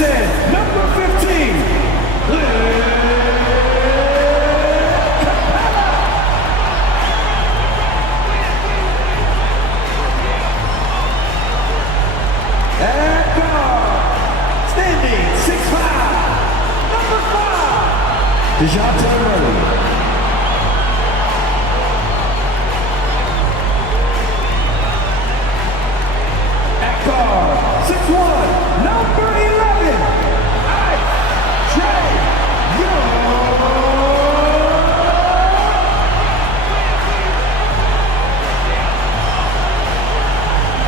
stand, number 15. At guard, standing 6'5", number 5, DeJounte Murray. At guard, 6'1", number 11,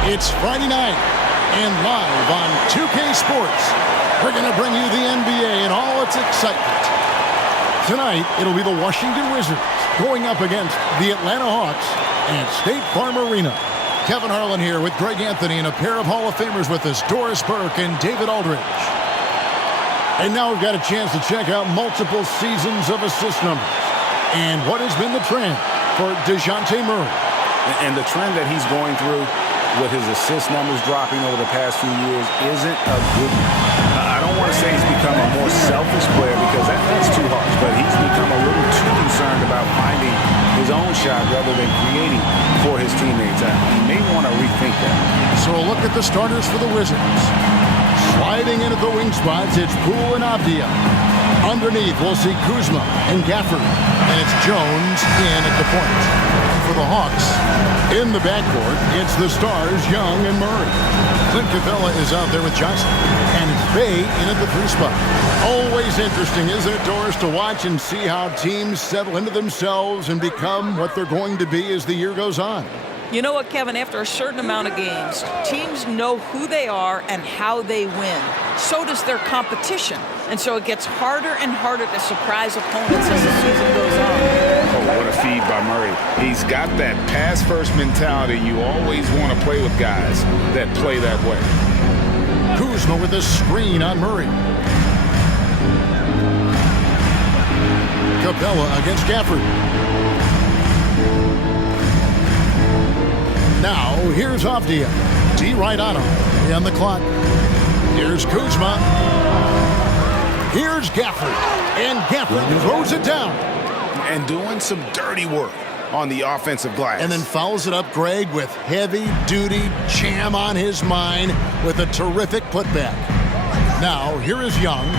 It's Friday night, and live on 2K Sports, we're going to bring you the NBA and all its excitement. Tonight, it'll be the Washington Wizards going up against the Atlanta Hawks at State Farm Arena. Kevin Harlan here with Greg Anthony and a pair of Hall of Famers with us, Doris Burke and David Aldridge. And now we've got a chance to check out multiple seasons of assist numbers and what has been the trend for DeJounte Murray. And the trend that he's going through with his assist numbers dropping over the past few years isn't a good one. I don't want to say he's become a more selfish player because that's too harsh, but he's become a little too concerned about finding his own shot rather than creating for his teammates. He may want to rethink that. So a look at the starters for the Wizards. Sliding in at the wing spots, it's Poole and Avdia. Underneath, we'll see Kuzma and Gafford. And it's Jones in at the point. For the Hawks, in the backcourt, it's the stars, Young and Murray. Clint Capella is out there with Johnson. And it's Bay in at the 3 spot. Always interesting, isn't it, Doris, to watch and see how teams settle into themselves and become what they're going to be as the year goes on. You know what, Kevin? After a certain amount of games, teams know who they are and how they win. So does their competition. And so it gets harder and harder to surprise opponents as the season goes on. Oh, what a feed by Murray. He's got that pass-first mentality. You always want to play with guys that play that way. Kuzma with a screen on Murray. Capella against Gafford. Now, here's Avdia. D right on him. On the clock. Here's Kuzma. Here's Gafford. And Gafford throws it down. And doing some dirty work on the offensive glass. And then follows it up, Greg, with heavy-duty jam on his mind with a terrific putback. Now, here is Young.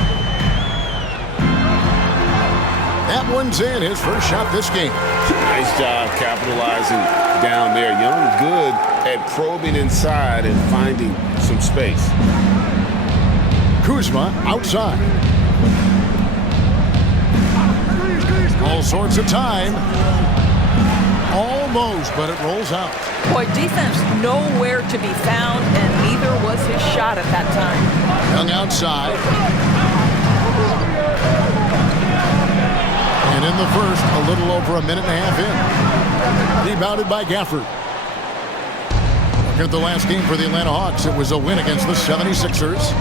That one's in, his first shot this game. Nice job capitalizing down there. Young good at probing inside and finding some space. Kuzma outside. All sorts of time. Almost, but it rolls out. Boy, defense nowhere to be found, and neither was his shot at that time. Young outside. And in the first, a little over a minute and a half in. Rebounded by Gafford. Look at the last game for the Atlanta Hawks. It was a win against the 76ers.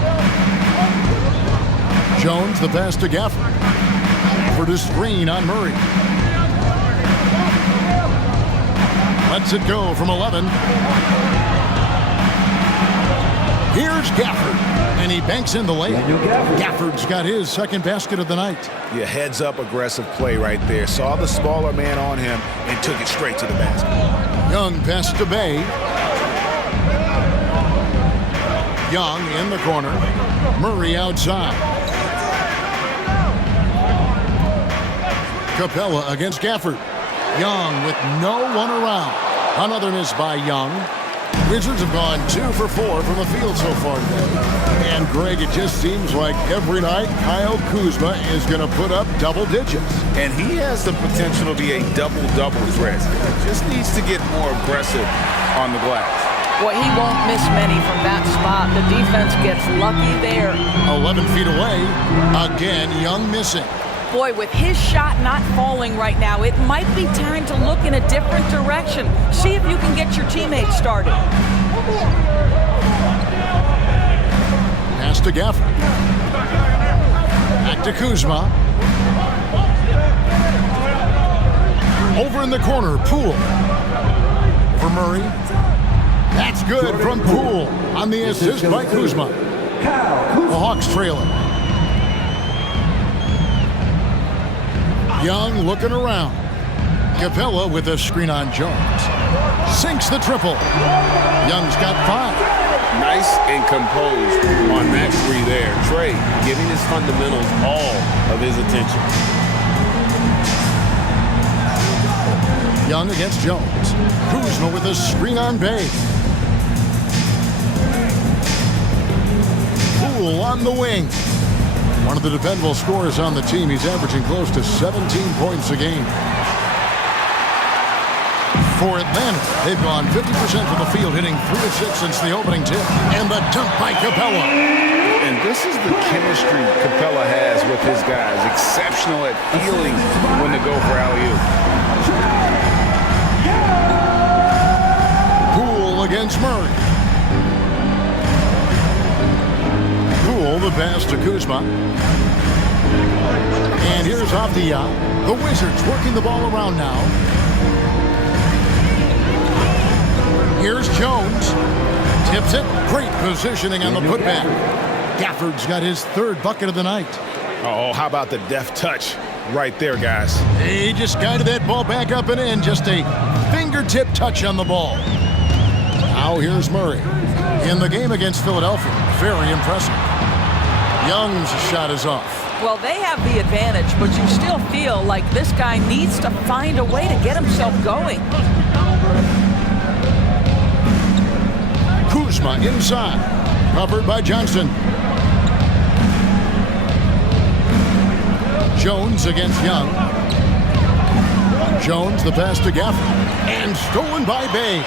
Jones, the pass to Gafford. For the screen on Murray. Lets it go from 11. Here's Gafford. And he banks in the layup. Gafford's got his second basket of the night. Yeah, heads-up aggressive play right there. Saw the smaller man on him and took it straight to the basket. Young pass to Bay. Young in the corner. Murray outside. Capella against Gafford. Young with no one around. Another miss by Young. Wizards have gone 2 for 4 from the field so far today. And, Greg, it just seems like every night Kyle Kuzma is going to put up double digits. And he has the potential to be a double-double threat. Just needs to get more aggressive on the glass. Boy, he won't miss many from that spot. The defense gets lucky there. 11 feet away. Again, Young missing. Boy, with his shot not falling right now, it might be time to look in a different direction. See if you can get your teammates started. Pass to Gafford. Back to Kuzma. Over in the corner, Poole. For Murray. That's good from Poole on the assist by Kuzma. The Hawks trailing. Young looking around. Capella with a screen on Jones. Sinks the triple. Young's got 5. Nice and composed on that three there. Trey giving his fundamentals all of his attention. Young against Jones. Kuzma with a screen on Bay. Poole on the wing. One of the dependable scorers on the team. He's averaging close to 17 points a game. For Atlanta, they've gone 50% from the field, hitting 3 of 6 since the opening tip. And the dunk by Capella. And this is the chemistry Capella has with his guys. Exceptional at feeling when to go for alley-oop. Poole against Murray. Poole the pass to Kuzma. And here's Avdia. The Wizards working the ball around now. Here's Jones. Tips it. Great positioning on the putback. Gafford's got his 3rd bucket of the night. Oh, how about the deft touch right there, guys? He just guided that ball back up and in. Just a fingertip touch on the ball. Now here's Murray. In the game against Philadelphia. Very impressive. Young's shot is off. Well, they have the advantage, but you still feel like this guy needs to find a way to get himself going. Kuzma inside. Covered by Johnson. Jones against Young. Jones the pass to Gafford. And stolen by Bay.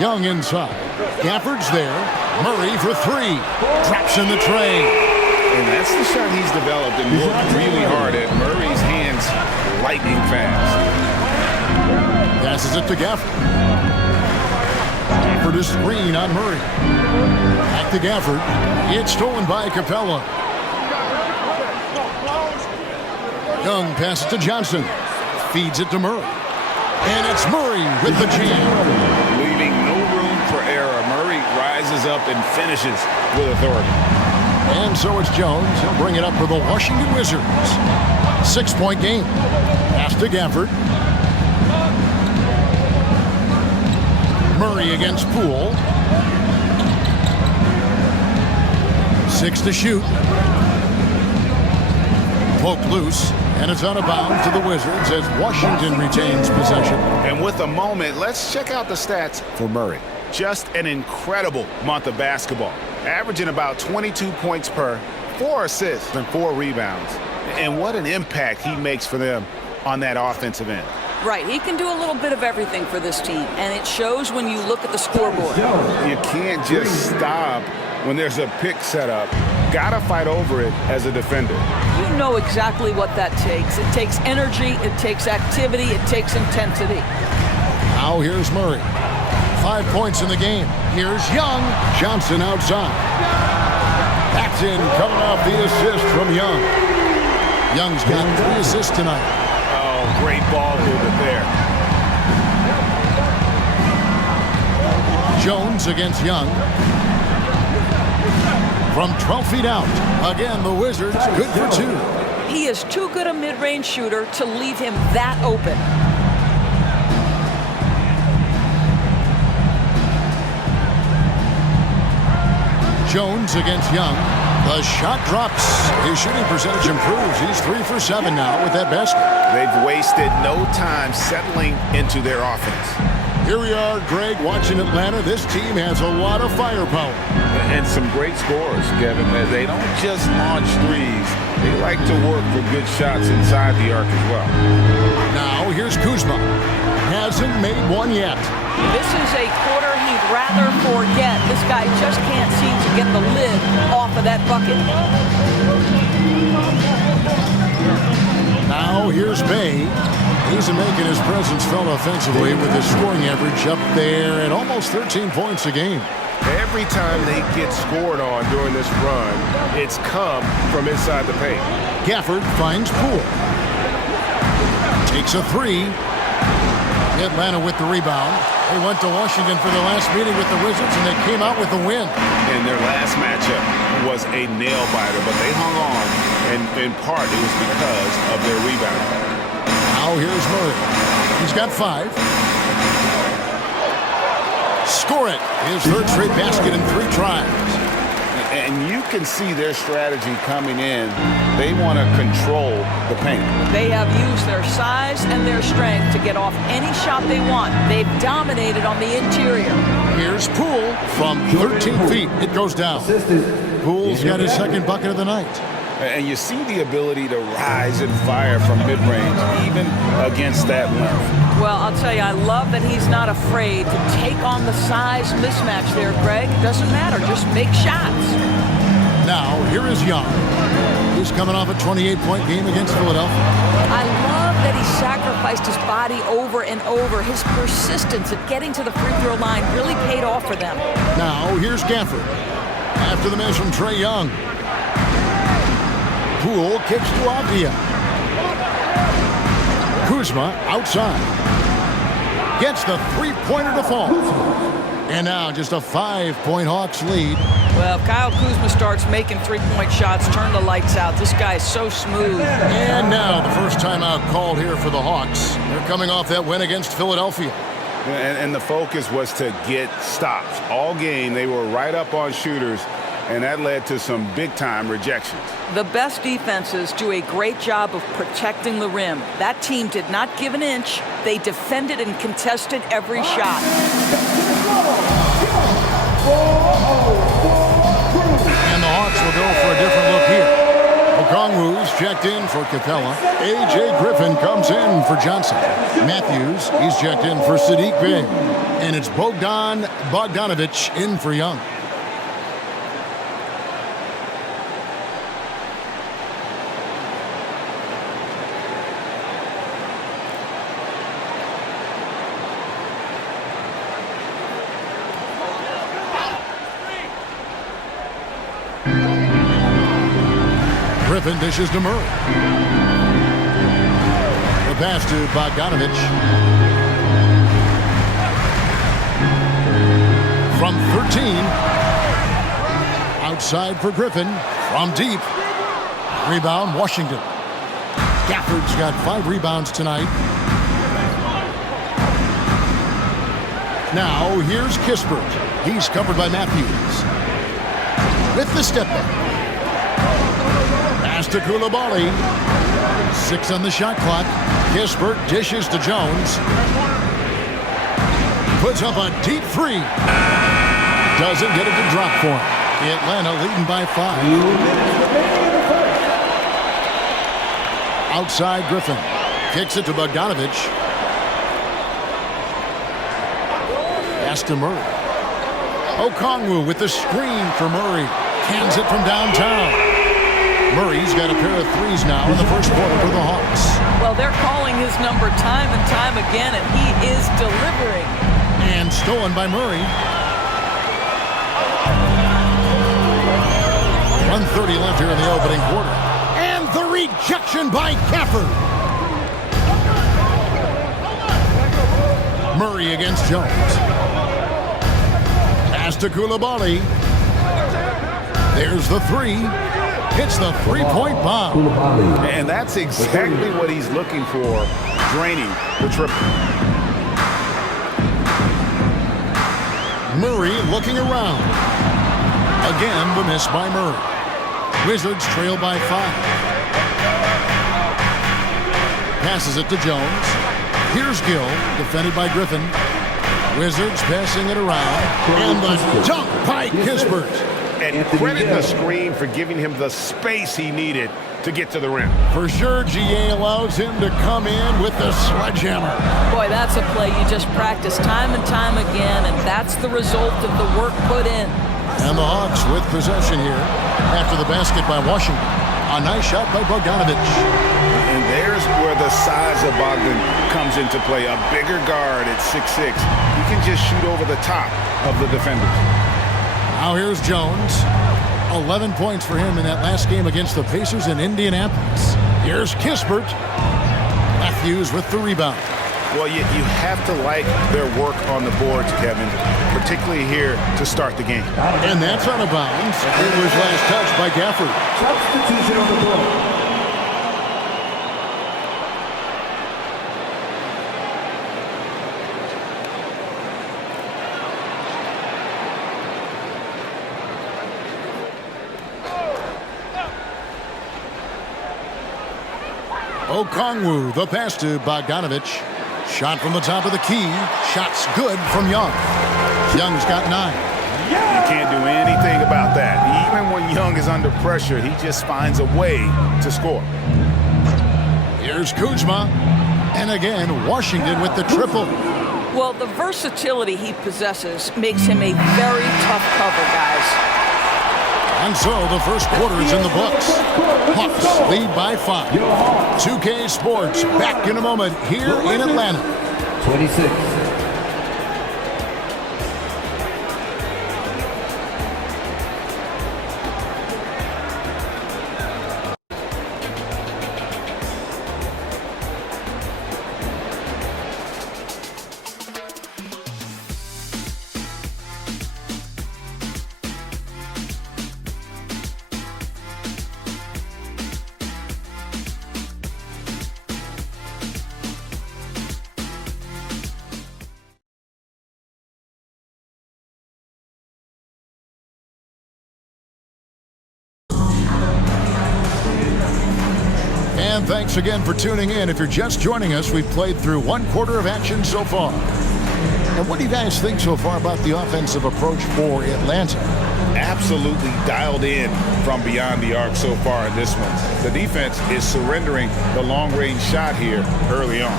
Young inside. Gafford's there. Murray for 3. Traps in the tray. And that's the shot he's developed and worked really hard at. Murray's hands lightning fast. Passes it to Gafford. Gafford is screen on Murray. Back to Gafford. It's stolen by Capella. Young passes to Johnson. Feeds it to Murray. And it's Murray with the jam. Leaving no room for error. Murray rises up and finishes with authority. And so it's Jones. He'll bring it up for the Washington Wizards. 6-point game. Pass to Gafford. Murray against Poole. 6 to shoot. Poked loose, and it's out of bounds to the Wizards as Washington retains possession. And with a moment, let's check out the stats for Murray. Just an incredible month of basketball. Averaging about 22 points per, 4 assists and 4 rebounds. And what an impact he makes for them on that offensive end. Right, he can do a little bit of everything for this team, and it shows when you look at the scoreboard. You can't just stop when there's a pick set up. Gotta fight over it as a defender. You know exactly what that takes. It takes energy, it takes activity, it takes intensity. Now here's Murray. 5 points in the game. Here's Young. Johnson outside. That's in, coming off the assist from Young. Young's got 3 assists tonight. Great ball movement there. Jones against Young. From 12 feet out. Again, the Wizards good for 2. He is too good a mid-range shooter to leave him that open. Jones against Young. The shot drops. His shooting percentage improves. He's 3 for 7 now with that basket. They've wasted no time settling into their offense. Here we are, Greg, watching Atlanta. This team has a lot of firepower. And some great scores, Kevin. They don't just launch threes. They like to work for good shots inside the arc as well. Now here's Kuzma. Hasn't made one yet. This is a quarter he'd rather forget. This guy just can't seem to get the lid off of that bucket. Now here's Bay. He's making his presence felt offensively with his scoring average up there at almost 13 points a game. Every time they get scored on during this run, it's come from inside the paint. Gafford finds Poole. Takes a 3. Atlanta with the rebound. They went to Washington for their last meeting with the Wizards, and they came out with a win. And their last matchup was a nail-biter, but they hung on, and in part it was because of their rebound. Now here's Murray. He's got 5. Score it. His third straight basket in 3 tries. And you can see their strategy coming in. They want to control the paint. They have used their size and their strength to get off any shot they want. They've dominated on the interior. Here's Poole from 13 feet. It goes down. Poole's got his second bucket of the night. And you see the ability to rise and fire from mid-range, even against that length. Well, I'll tell you, I love that he's not afraid to take on the size mismatch there, Greg. Doesn't matter. Just make shots. Now, here is Young. He's coming off a 28-point game against Philadelphia. I love that he sacrificed his body over and over. His persistence at getting to the free throw line really paid off for them. Now, here's Gafford. After the miss from Trae Young. Poole kicks to Avdia. Kuzma outside. Gets the three-pointer to fall. And now just a 5-point Hawks lead. Well, if Kyle Kuzma starts making three-point shots, turn the lights out. This guy is so smooth. And now the first timeout called here for the Hawks. They're coming off that win against Philadelphia. And the focus was to get stops. All game, they were right up on shooters, and that led to some big-time rejections. The best defenses do a great job of protecting the rim. That team did not give an inch. They defended and contested every shot. And the Hawks will go for a different look here. Okongwu's checked in for Capella. A.J. Griffin comes in for Johnson. Matthews, he's checked in for Sadiq Bey. And it's Bogdanovich in for Young. Griffin dishes to Murray. The pass to Bogdanovich. From 13. Outside for Griffin. From deep. Rebound, Washington. Gafford's got 5 rebounds tonight. Now, here's Kispert. He's covered by Matthews. With the step back. Pass to Coulibaly. 6 on the shot clock. Kispert dishes to Jones. Puts up a deep 3. Doesn't get it to drop for him. Atlanta leading by 5. Outside Griffin. Kicks it to Bogdanovich. Pass to Murray. Okongwu with the screen for Murray. Cans it from downtown. Murray's got a pair of 3s now in the first quarter for the Hawks. Well, they're calling his number time and time again, and he is delivering. And stolen by Murray. 1:30 left here in the opening quarter. And the rejection by Gafford. Murray against Jones. Pass to Coulibaly. There's the 3. Hits the three-point bomb. And that's exactly what he's looking for, draining the triple. Murray looking around. Again, the miss by Murray. Wizards trail by 5. Passes it to Jones. Here's Gill, defended by Griffin. Wizards passing it around. And the dunk by Kispert. And credit the screen for giving him the space he needed to get to the rim. For sure, GA allows him to come in with the sledgehammer. Boy, that's a play you just practice time and time again, and that's the result of the work put in. And the Hawks with possession here after the basket by Washington. A nice shot by Bogdanovich. And there's where the size of Bogdan comes into play. A bigger guard at 6'6". He can just shoot over the top of the defenders. Now here's Jones. 11 points for him in that last game against the Pacers in Indianapolis. Here's Kispert. Matthews with the rebound. Well, you have to like their work on the boards, Kevin, particularly here to start the game. And that's out of bounds. It was last touched by Gafford. Substitution on the board. Okongwu, the pass to Bogdanovich. Shot from the top of the key. Shot's good from Young. Young's got 9. You can't do anything about that. Even when Young is under pressure, he just finds a way to score. Here's Kuzma. And again, Washington with the triple. Well, the versatility he possesses makes him a very tough cover, guys. And so the first quarter is in the books. Hawks lead by 5. 2K Sports back in a moment here in Atlanta. 26. And thanks again for tuning in. If you're just joining us, we've played through 1 quarter of action so far. And what do you guys think so far about the offensive approach for Atlanta? Absolutely dialed in from beyond the arc so far in this one. The defense is surrendering the long-range shot here early on.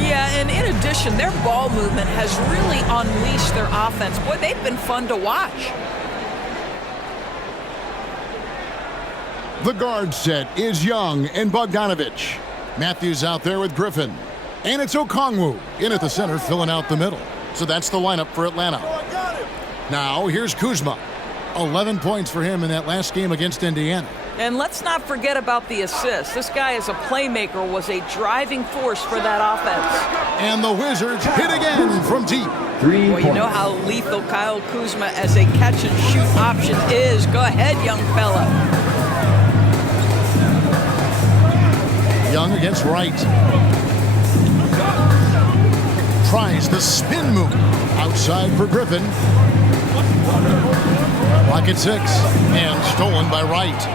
Yeah, and in addition, their ball movement has really unleashed their offense. Boy, they've been fun to watch. The guard set is Young and Bogdanovich. Matthews out there with Griffin. And it's Okongwu in at the center, filling out the middle. So that's the lineup for Atlanta. Now, here's Kuzma. 11 points for him in that last game against Indiana. And let's not forget about the assist. This guy is a playmaker, was a driving force for that offense. And the Wizards hit again from deep. 3 Well, you know how lethal Kyle Kuzma as a catch-and-shoot option is. Go ahead, young fella. Young against Wright. Tries the spin move. Outside for Griffin. Clock at 6. And stolen by Wright.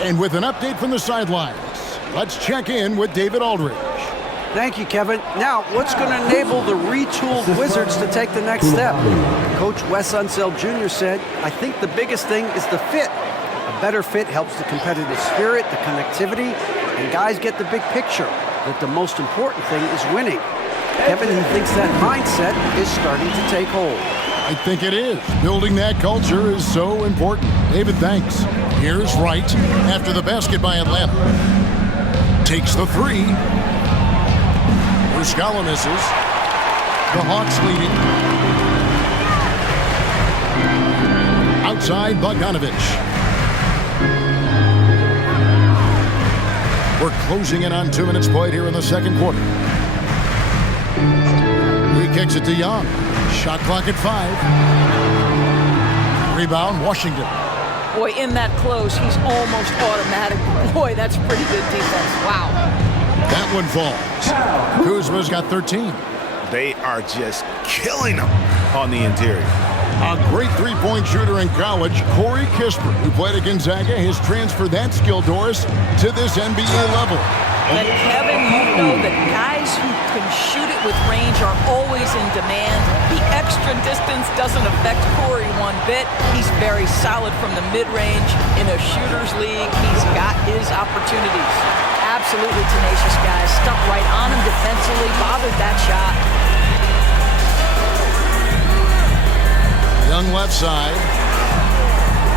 And with an update from the sidelines, let's check in with David Aldridge. Thank you, Kevin. Now, what's going to enable the retooled Wizards to take the next step? Coach Wes Unseld Jr. said, I think the biggest thing is the fit. A better fit helps the competitive spirit, the connectivity, and guys get the big picture that the most important thing is winning. Kevin, he thinks that mindset is starting to take hold. I think it is. Building that culture is so important. David, thanks. Here's Wright after the basket by Atlanta. Takes the 3. Muscala misses. The Hawks leading. Outside Bogdanovich. We're closing in on 2 minutes played here in the second quarter. He kicks it to Young. Shot clock at 5. Rebound, Washington. Boy, in that close, he's almost automatic. Boy, that's pretty good defense. Wow. That one falls. Kuzma's got 13. They are just killing them on the interior. A great three-point shooter in college, Corey Kispert, who played at Gonzaga, has transferred that skill, Doris, to this NBA level. And Kevin, you know that guys who can shoot it with range are always in demand. The extra distance doesn't affect Corey one bit. He's very solid from the mid-range. In a shooter's league, he's got his opportunities. Absolutely tenacious guy. Stuck right on him defensively, bothered that shot. Young left side.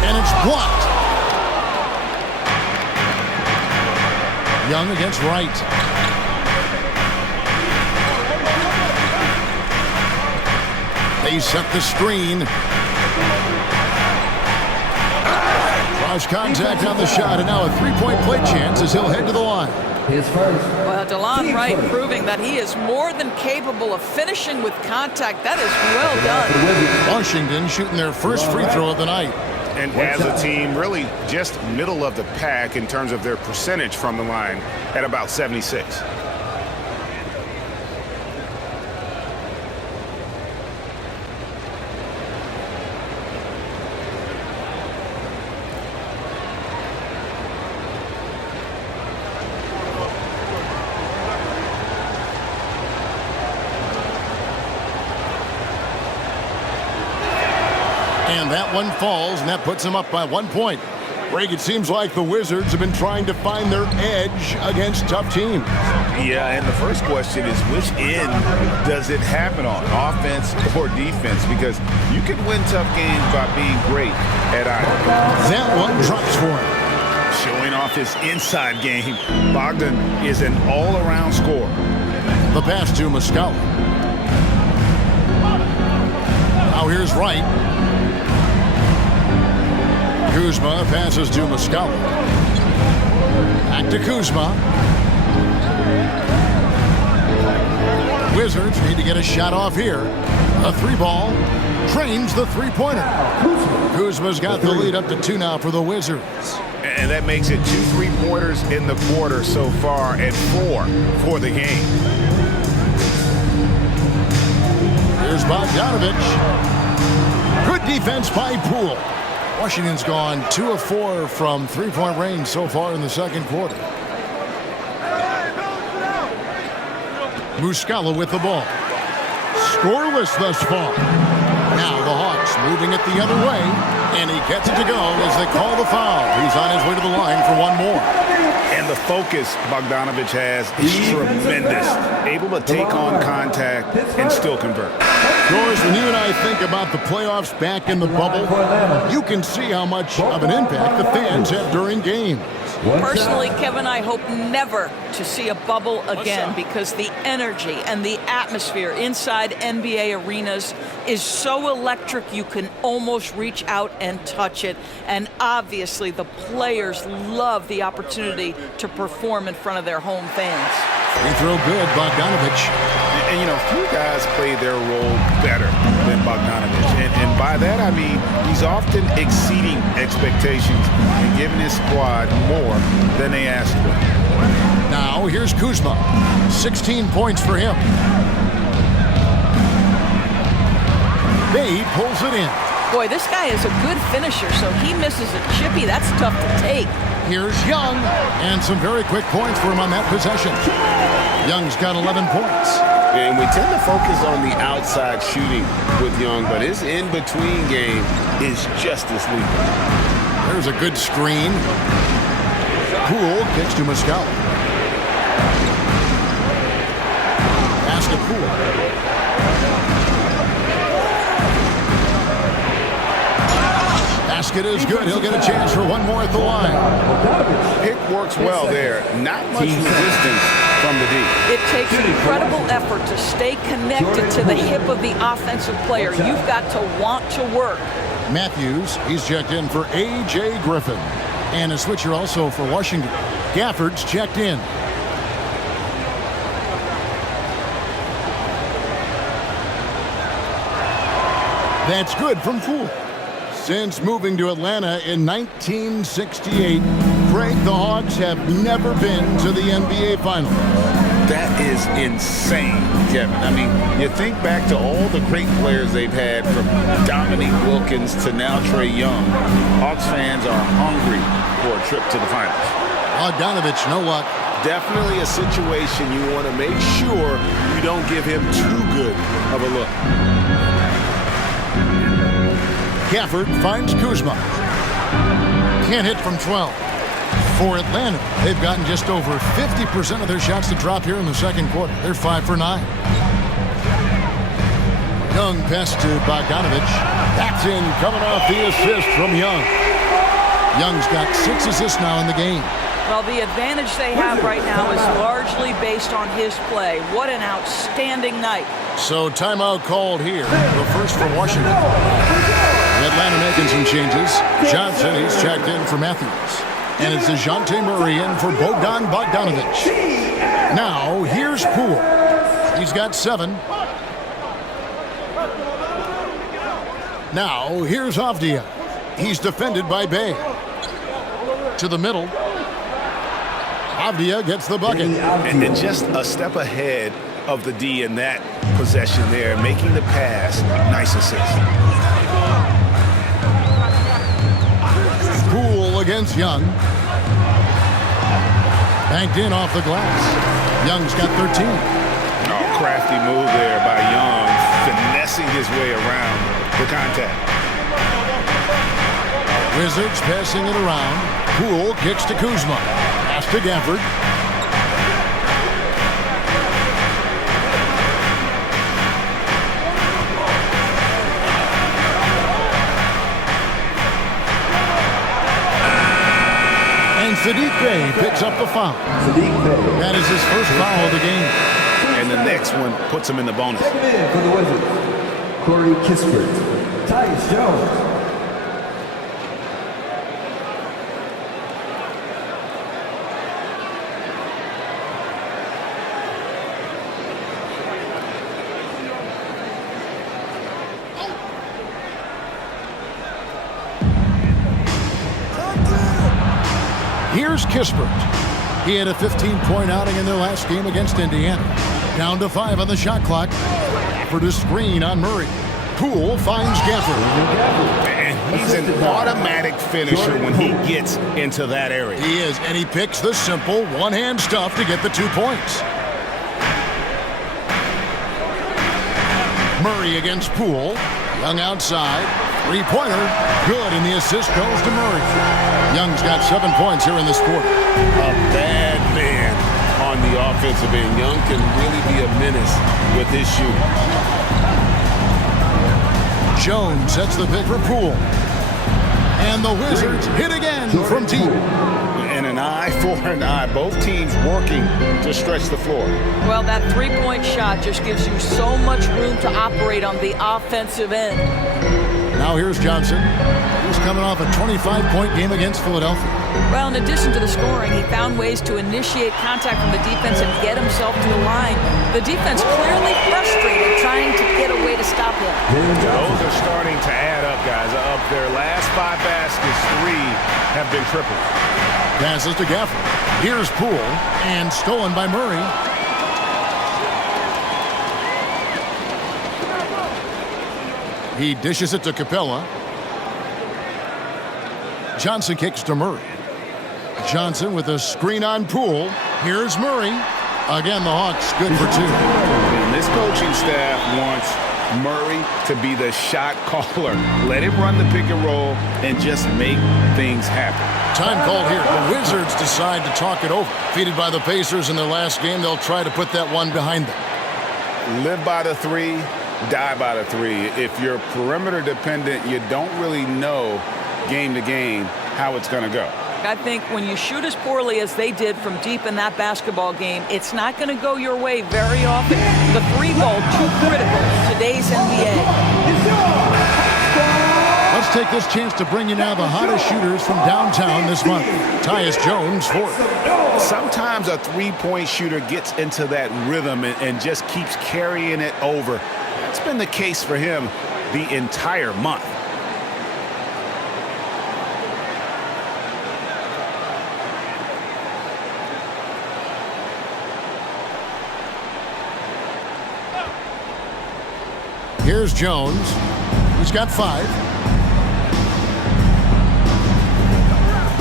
And it's blocked. Young against Wright. They set the screen. Lost contact on the shot, and now a three-point play chance as he'll head to the line. His first. Well, DeLon Wright proving that he is more than capable of finishing with contact. That is well done. Washington shooting their first free throw of the night. And as a team, really just middle of the pack in terms of their percentage from the line at about 76. And that one falls, and that puts them up by 1 point. Greg, it seems like the Wizards have been trying to find their edge against tough teams. Yeah, and the first question is, which end does it happen on, offense or defense? Because you can win tough games by being great at either. That one drops for him. Showing off his inside game, Bogdan is an all-around scorer. The pass to Muscala. Now here's Wright. Kuzma passes to Muscala. Back to Kuzma. Wizards need to get a shot off here. A three ball trains the three-pointer. Kuzma's got the lead up to 2 now for the Wizards. And that makes it 2 3-pointers in the quarter so far and 4 for the game. Here's Bogdanovich. Good defense by Poole. Washington's gone 2 of 4 from three-point range so far in the second quarter. Muscala with the ball. Scoreless thus far. Now the Hawks moving it the other way, and he gets it to go as they call the foul. He's on his way to the line for one more. And the focus Bogdanovich has is tremendous. Able to take on contact and still convert. Doris, when you and I think about the playoffs back in the bubble, you can see how much of an impact the fans have during games. Personally, Kevin, I hope never to see a bubble again because the energy and the atmosphere inside NBA arenas is so electric you can almost reach out and touch it. And obviously, the players love the opportunity to perform in front of their home fans. Free throw good, Bogdanovich. And, you know, few guys play their role better than Bogdanovich. And by that, I mean he's often exceeding expectations and giving his squad more than they asked for. Now, here's Kuzma. 16 points for him. Bay pulls it in. Boy, this guy is a good finisher, so he misses a chippy. That's tough to take. Here's Young, and some very quick points for him on that possession. Young's got 11 points. And we tend to focus on the outside shooting with Young, but his in-between game is just as lethal. There's a good screen. Poole kicks to Muscala. Pass to Poole. Basket is good. He'll get a chance for one more at the line. Pick works well there. Not much resistance from the D. It takes incredible effort to stay connected to the hip of the offensive player. You've got to want to work. Matthews, he's checked in for A.J. Griffin. And a switcher also for Washington. Gafford's checked in. That's good from Poole. Since moving to Atlanta in 1968, Greg, the Hawks have never been to the NBA Finals. That is insane, Kevin. I mean, you think back to all the great players they've had, from Dominique Wilkins to now Trae Young. Hawks fans are hungry for a trip to the finals. Bogdanovich, no luck. Definitely a situation you want to make sure you don't give him too good of a look. Gafford finds Kuzma. Can't hit from 12. For Atlanta, they've gotten just over 50% of their shots to drop here in the second quarter. They're 5 for 9. Young pass to Bogdanovich. That's in, coming off the assist from Young. Young's got 6 assists now in the game. Well, the advantage they have right now is largely based on his play. What an outstanding night. So timeout called here. The first for Washington. Get Atlanta making some changes. Johnson, he's checked in for Matthews. And it's DeJounte Murray in for Bogdan Bogdanovic. Now, here's Poole. He's got 7. Now, here's Avdia. He's defended by Bay. To the middle. Avdia gets the bucket. And then just a step ahead of the D in that possession there, making the pass. Nice assist. Poole against Young. Banked in off the glass. Young's got 13. Oh, crafty move there by Young, finessing his way around the contact. Wizards passing it around. Poole kicks to Kuzma. Pass to Gafford. And Sadiq Bey picks up the foul. That is his first foul of the game. And the next one puts him in the bonus. Second in for the Wizards, Corey Kispert. Tyus Jones. Here's Kispert. He had a 15-point outing in their last game against Indiana. Down to 5 on the shot clock. Gafford a screen on Murray. Poole finds Gafford. And he's an automatic finisher when he gets into that area. He is, and he picks the simple one-hand stuff to get the 2 points. Murray against Poole. Young outside. 3-pointer. Good, and the assist goes to Murray. Young's got 7 points here in this quarter. A bad man on the offensive end. Young can really be a menace with his shooting. Jones sets the pick for Poole. And the Wizards hit again from deep. And an eye for an eye. Both teams working to stretch the floor. Well, that 3-point shot just gives you so much room to operate on the offensive end. Now here's Johnson. He's coming off a 25-point game against Philadelphia. Well, in addition to the scoring, he found ways to initiate contact from the defense and get himself to the line. The defense clearly frustrated trying to get a way to stop him. Those are starting to add up, guys. Of their last 5 baskets, 3 have been triples. Passes to Gafford. Here's Poole, and stolen by Murray. He dishes it to Capella. Johnson kicks to Murray. Johnson with a screen on Poole. Here's Murray. Again, the Hawks good for 2. And this coaching staff wants Murray to be the shot caller. Let him run the pick and roll and just make things happen. Time called here. The Wizards decide to talk it over. Defeated by the Pacers in their last game, they'll try to put that one behind them. Live by the 3, die by the 3. If you're perimeter dependent, you don't really know game to game how it's going to go. I think when you shoot as poorly as they did from deep in that basketball game, it's not going to go your way very often. The 3 ball, too critical in today's NBA. Let's take this chance to bring you now the hottest shooters from downtown this month. Tyus Jones, 4th. Sometimes a 3-point shooter gets into that rhythm and just keeps carrying it over. That's been the case for him the entire month. Here's Jones. He's got 5.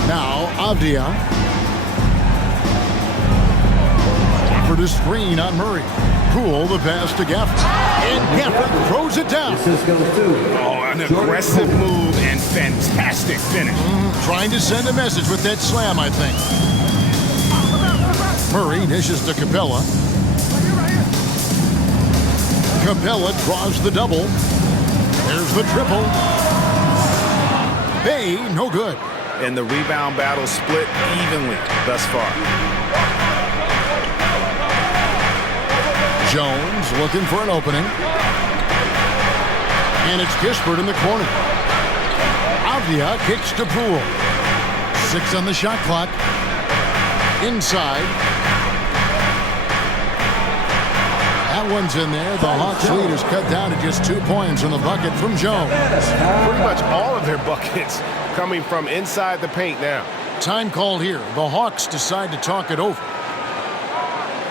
Now, Avdia. For the screen on Murray. Poole, the pass to Gafford. And Gafford throws it down. Oh, an aggressive move and fantastic finish. Trying to send a message with that slam, I think. Murray dishes to Capella. Capella draws the double. There's the triple. Bay, no good. And the rebound battle split evenly thus far. Jones looking for an opening. And it's Kispert in the corner. Avdia kicks to Poole. 6 on the shot clock. Inside. That one's in there. The Hawks lead is cut down to just 2 points in the bucket from Jones. Pretty much all of their buckets coming from inside the paint now. Time called here. The Hawks decide to talk it over.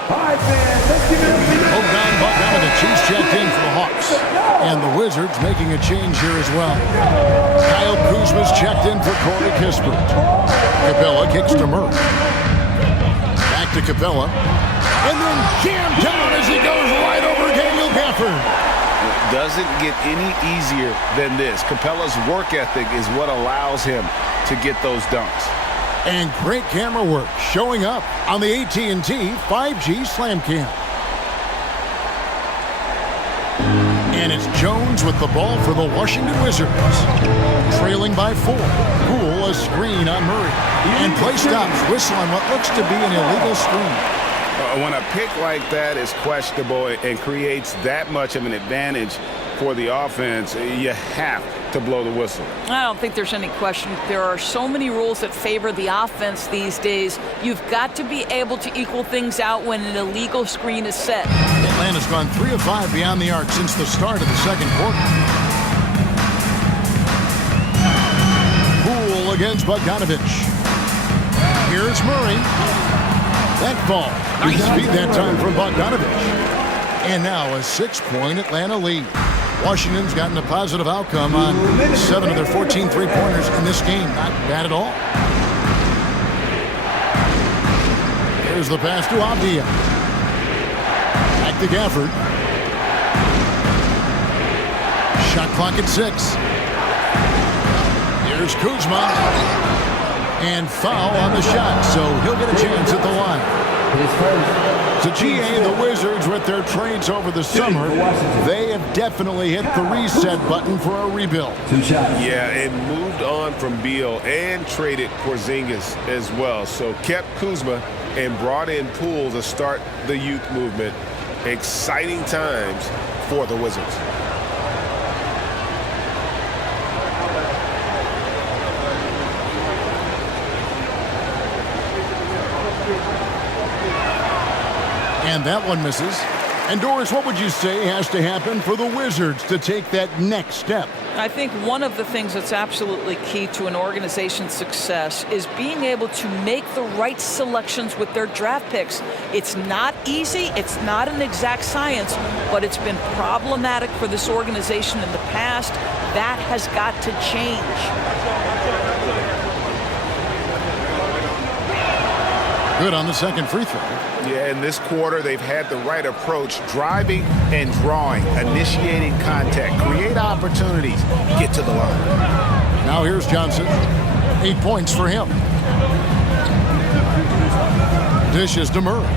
Bogdan Bogdanovic, he's checked in for the Hawks. And the Wizards making a change here as well. Kyle Kuzma's checked in for Corey Kispert. Capella kicks to Murray. Back to Capella. And then jammed down as he goes right over Daniel Gafford. It doesn't get any easier than this. Capella's work ethic is what allows him to get those dunks. And great camera work showing up on the AT&T 5G Slam Cam. And it's Jones with the ball for the Washington Wizards. Trailing by 4. Poole a screen on Murray. And play stops. Whistle on what looks to be an illegal screen. When a pick like that is questionable and creates that much of an advantage for the offense, you have to blow the whistle. I don't think there's any question. There are so many rules that favor the offense these days. You've got to be able to equal things out when an illegal screen is set. Atlanta's gone 3 of 5 beyond the arc since the start of the second quarter. Poole against Bogdanovic. Here's Murray. That ball. Nice feed that time from Bogdanovic. And now a 6-point Atlanta lead. Washington's gotten a positive outcome on 7 of their 14 three-pointers in this game. Not bad at all. Here's the pass to Avdia. Back to Gafford. Shot clock at 6. Here's Kuzma. And foul on the shot, so he'll get a chance at the line. So GA, the Wizards, with their trades over the summer, they have definitely hit the reset button for a rebuild. Yeah, and moved on from Beal and traded Porzingis as well. So kept Kuzma and brought in Poole to start the youth movement. Exciting times for the Wizards. And that one misses. And Doris, what would you say has to happen for the Wizards to take that next step? I think one of the things that's absolutely key to an organization's success is being able to make the right selections with their draft picks. It's not easy, it's not an exact science, but it's been problematic for this organization in the past. That has got to change. Good on the second free throw. Yeah, in this quarter, they've had the right approach, driving and drawing, initiating contact, create opportunities, get to the line. Now here's Johnson. 8 points for him. Dishes to Murray.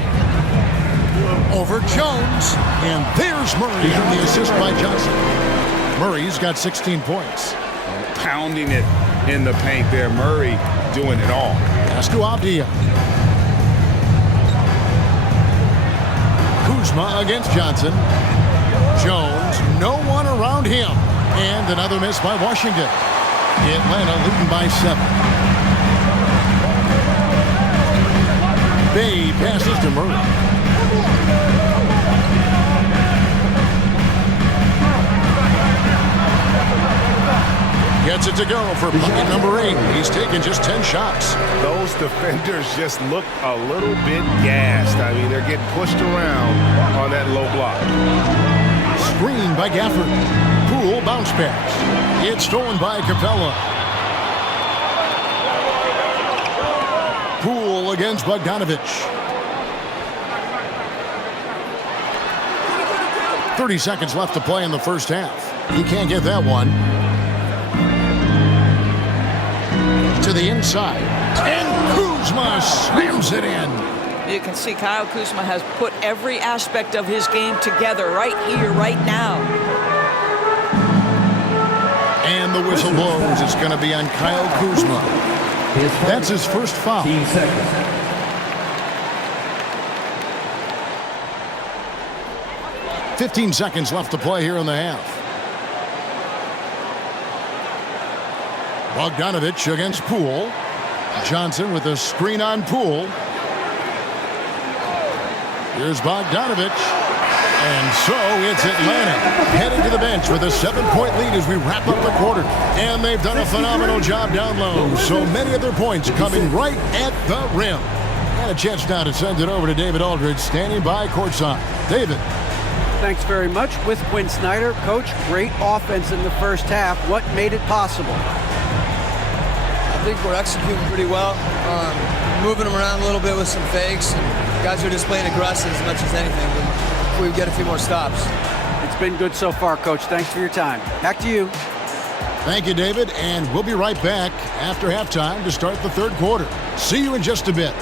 Over Jones. And there's Murray on the assist by Johnson. Murray's got 16 points. Pounding it in the paint there. Murray doing it all. Pass to Avdia. Kuzma against Johnson. Jones, no one around him. And another miss by Washington. Atlanta leading by 7. Bay passes to Murray. Gets it to go for bucket number 8. He's taken just 10 shots. Those defenders just look a little bit gassed. I mean, they're getting pushed around on that low block. Screen by Gafford. Poole bounce pass. It's stolen by Capella. Poole against Bogdanovic. 30 seconds left to play in the first half. He can't get that one. To the inside. And Kuzma slams it in. You can see Kyle Kuzma has put every aspect of his game together right here, right now. And the whistle blows. It's going to be on Kyle Kuzma. That's his first foul. 15 seconds. $15 seconds left to play here in the half. Bogdanovich against Poole. Johnson with a screen on Poole. Here's Bogdanovich. And so it's Atlanta heading to the bench with a 7-point lead as we wrap up the quarter. And they've done a phenomenal job down low. So many of their points coming right at the rim. And a chance now to send it over to David Aldridge standing by courtside. David. Thanks very much. With Quinn Snyder, Coach, great offense in the first half. What made it possible? I think we're executing pretty well. Moving them around a little bit with some fakes. And guys are just playing aggressive as much as anything. We get a few more stops. It's been good so far, Coach. Thanks for your time. Back to you. Thank you, David. And we'll be right back after halftime to start the third quarter. See you in just a bit.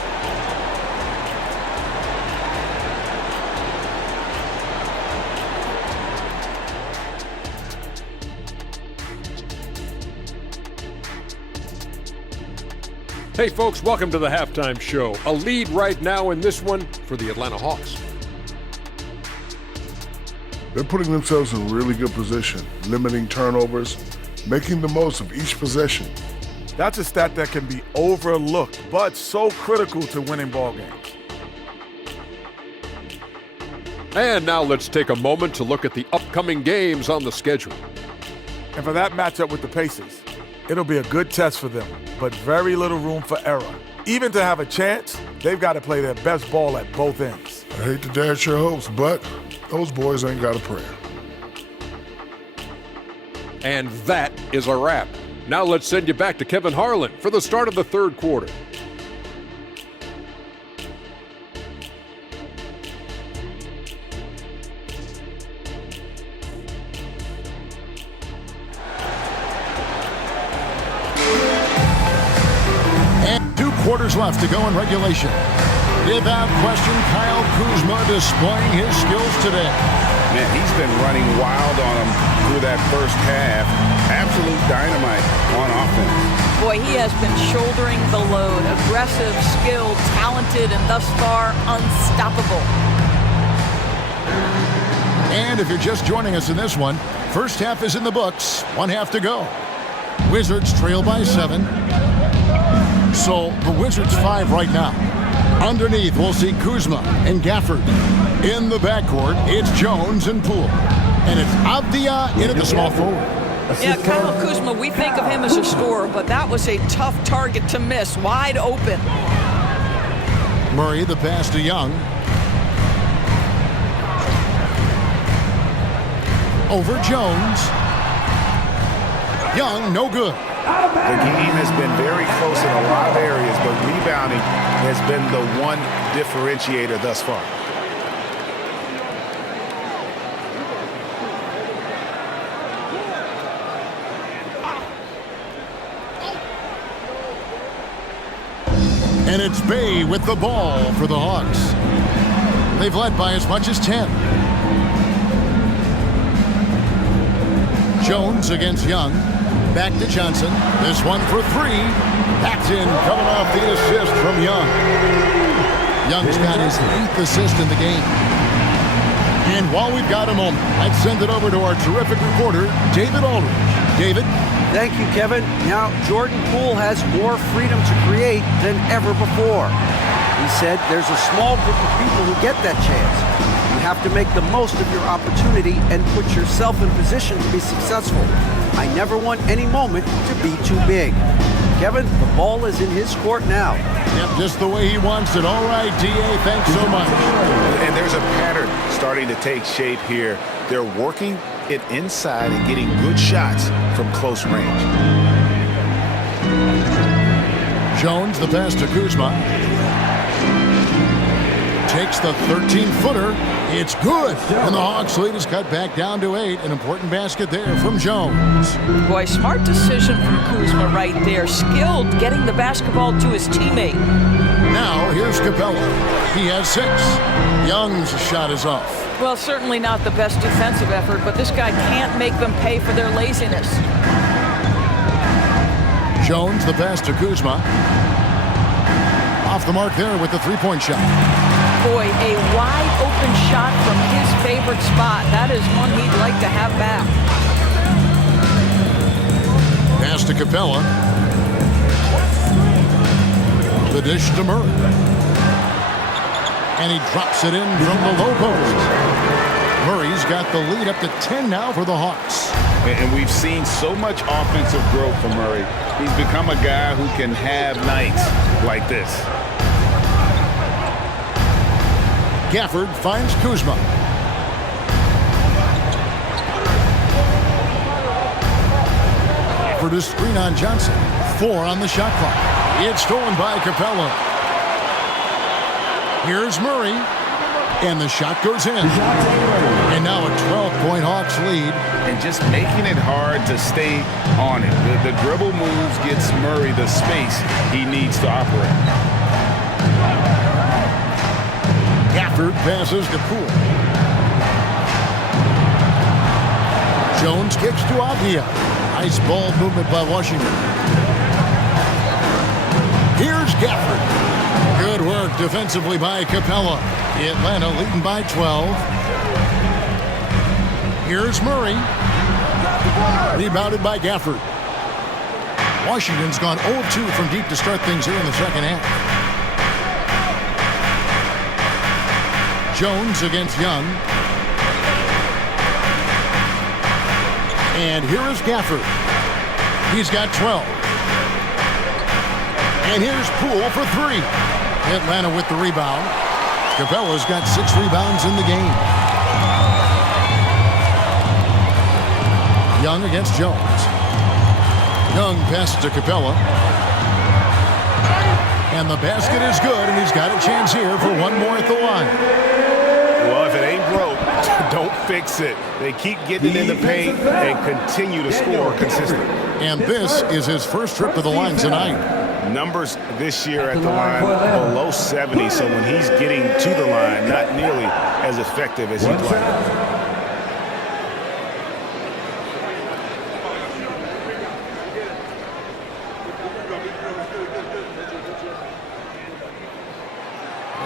Hey folks, welcome to the halftime show. A lead right now in this one for the Atlanta Hawks. They're putting themselves in really good position, limiting turnovers, making the most of each possession. That's a stat that can be overlooked, but so critical to winning ball games. And now let's take a moment to look at the upcoming games on the schedule. And for that matchup with the Pacers, it'll be a good test for them, but very little room for error. Even to have a chance, they've got to play their best ball at both ends. I hate to dash your hopes, but those boys ain't got a prayer. And that is a wrap. Now let's send you back to Kevin Harlan for the start of the third quarter. And 2 quarters left to go in regulation. Without question, Kyle Kuzma displaying his skills today. Man, he's been running wild on him through that first half. Absolute dynamite on offense. Boy, he has been shouldering the load. Aggressive, skilled, talented, and thus far unstoppable. And if you're just joining us in this one, first half is in the books. 1 half to go. Wizards trail by 7. So the Wizards 5 right now. Underneath, we'll see Kuzma and Gafford. In the backcourt, it's Jones and Poole. And it's Avdia into the small forward. Yeah, Kyle Kuzma, we think of him as a scorer, but that was a tough target to miss. Wide open. Murray, the pass to Young. Over Jones. Young, no good. The game has been very close in a lot of areas, but rebounding has been the one differentiator thus far. And it's Bay with the ball for the Hawks. They've led by as much as 10. Jones against Young. Back to Johnson. This one for 3. Paxton coming off the assist from Young. Young's got his 8th assist in the game. And while we've got a moment, I'd send it over to our terrific reporter, David Aldridge. David? Thank you, Kevin. Now, Jordan Poole has more freedom to create than ever before. He said there's a small group of people who get that chance. You have to make the most of your opportunity and put yourself in position to be successful. I never want any moment to be too big. Kevin, the ball is in his court now. Yep, just the way he wants it. All right, D.A., thanks so much. And there's a pattern starting to take shape here. They're working it inside and getting good shots from close range. Jones, the pass to Kuzma. Takes the 13-footer. It's good. And the Hawks lead is cut back down to 8. An important basket there from Jones. Boy, smart decision from Kuzma right there. Skilled getting the basketball to his teammate. Now here's Capella. He has 6. Young's shot is off. Well, certainly not the best defensive effort, but this guy can't make them pay for their laziness. Jones, the pass to Kuzma. Off the mark there with the 3-point shot. Boy, a wide open shot from his favorite spot. That is one he'd like to have back. Pass to Capella. The dish to Murray. And he drops it in from the low post. Murray's got the lead up to 10 now for the Hawks. And we've seen so much offensive growth from Murray. He's become a guy who can have nights like this. Gafford finds Kuzma. Gafford is screen on Johnson. 4 on the shot clock. It's stolen by Capella. Here's Murray. And the shot goes in. And now a 12-point Hawks lead. And just making it hard to stay on it. The dribble moves gets Murray the space he needs to operate. Gafford passes to Poole. Jones kicks to Avdia. Nice ball movement by Washington. Here's Gafford. Good work defensively by Capella. Atlanta leading by 12. Here's Murray. Rebounded by Gafford. Washington's gone 0-2 from deep to start things here in the second half. Jones against Young. And here is Gafford. He's got 12. And here's Poole for 3. Atlanta with the rebound. Capella's got 6 rebounds in the game. Young against Jones. Young passes to Capella. And the basket is good, and he's got a chance here for one more at the line. Well, if it ain't broke, don't fix it. They keep getting in the paint and continue to score consistently. And this is his first trip to the line tonight. Numbers this year at the line below 70, so when he's getting to the line, not nearly as effective as he'd like.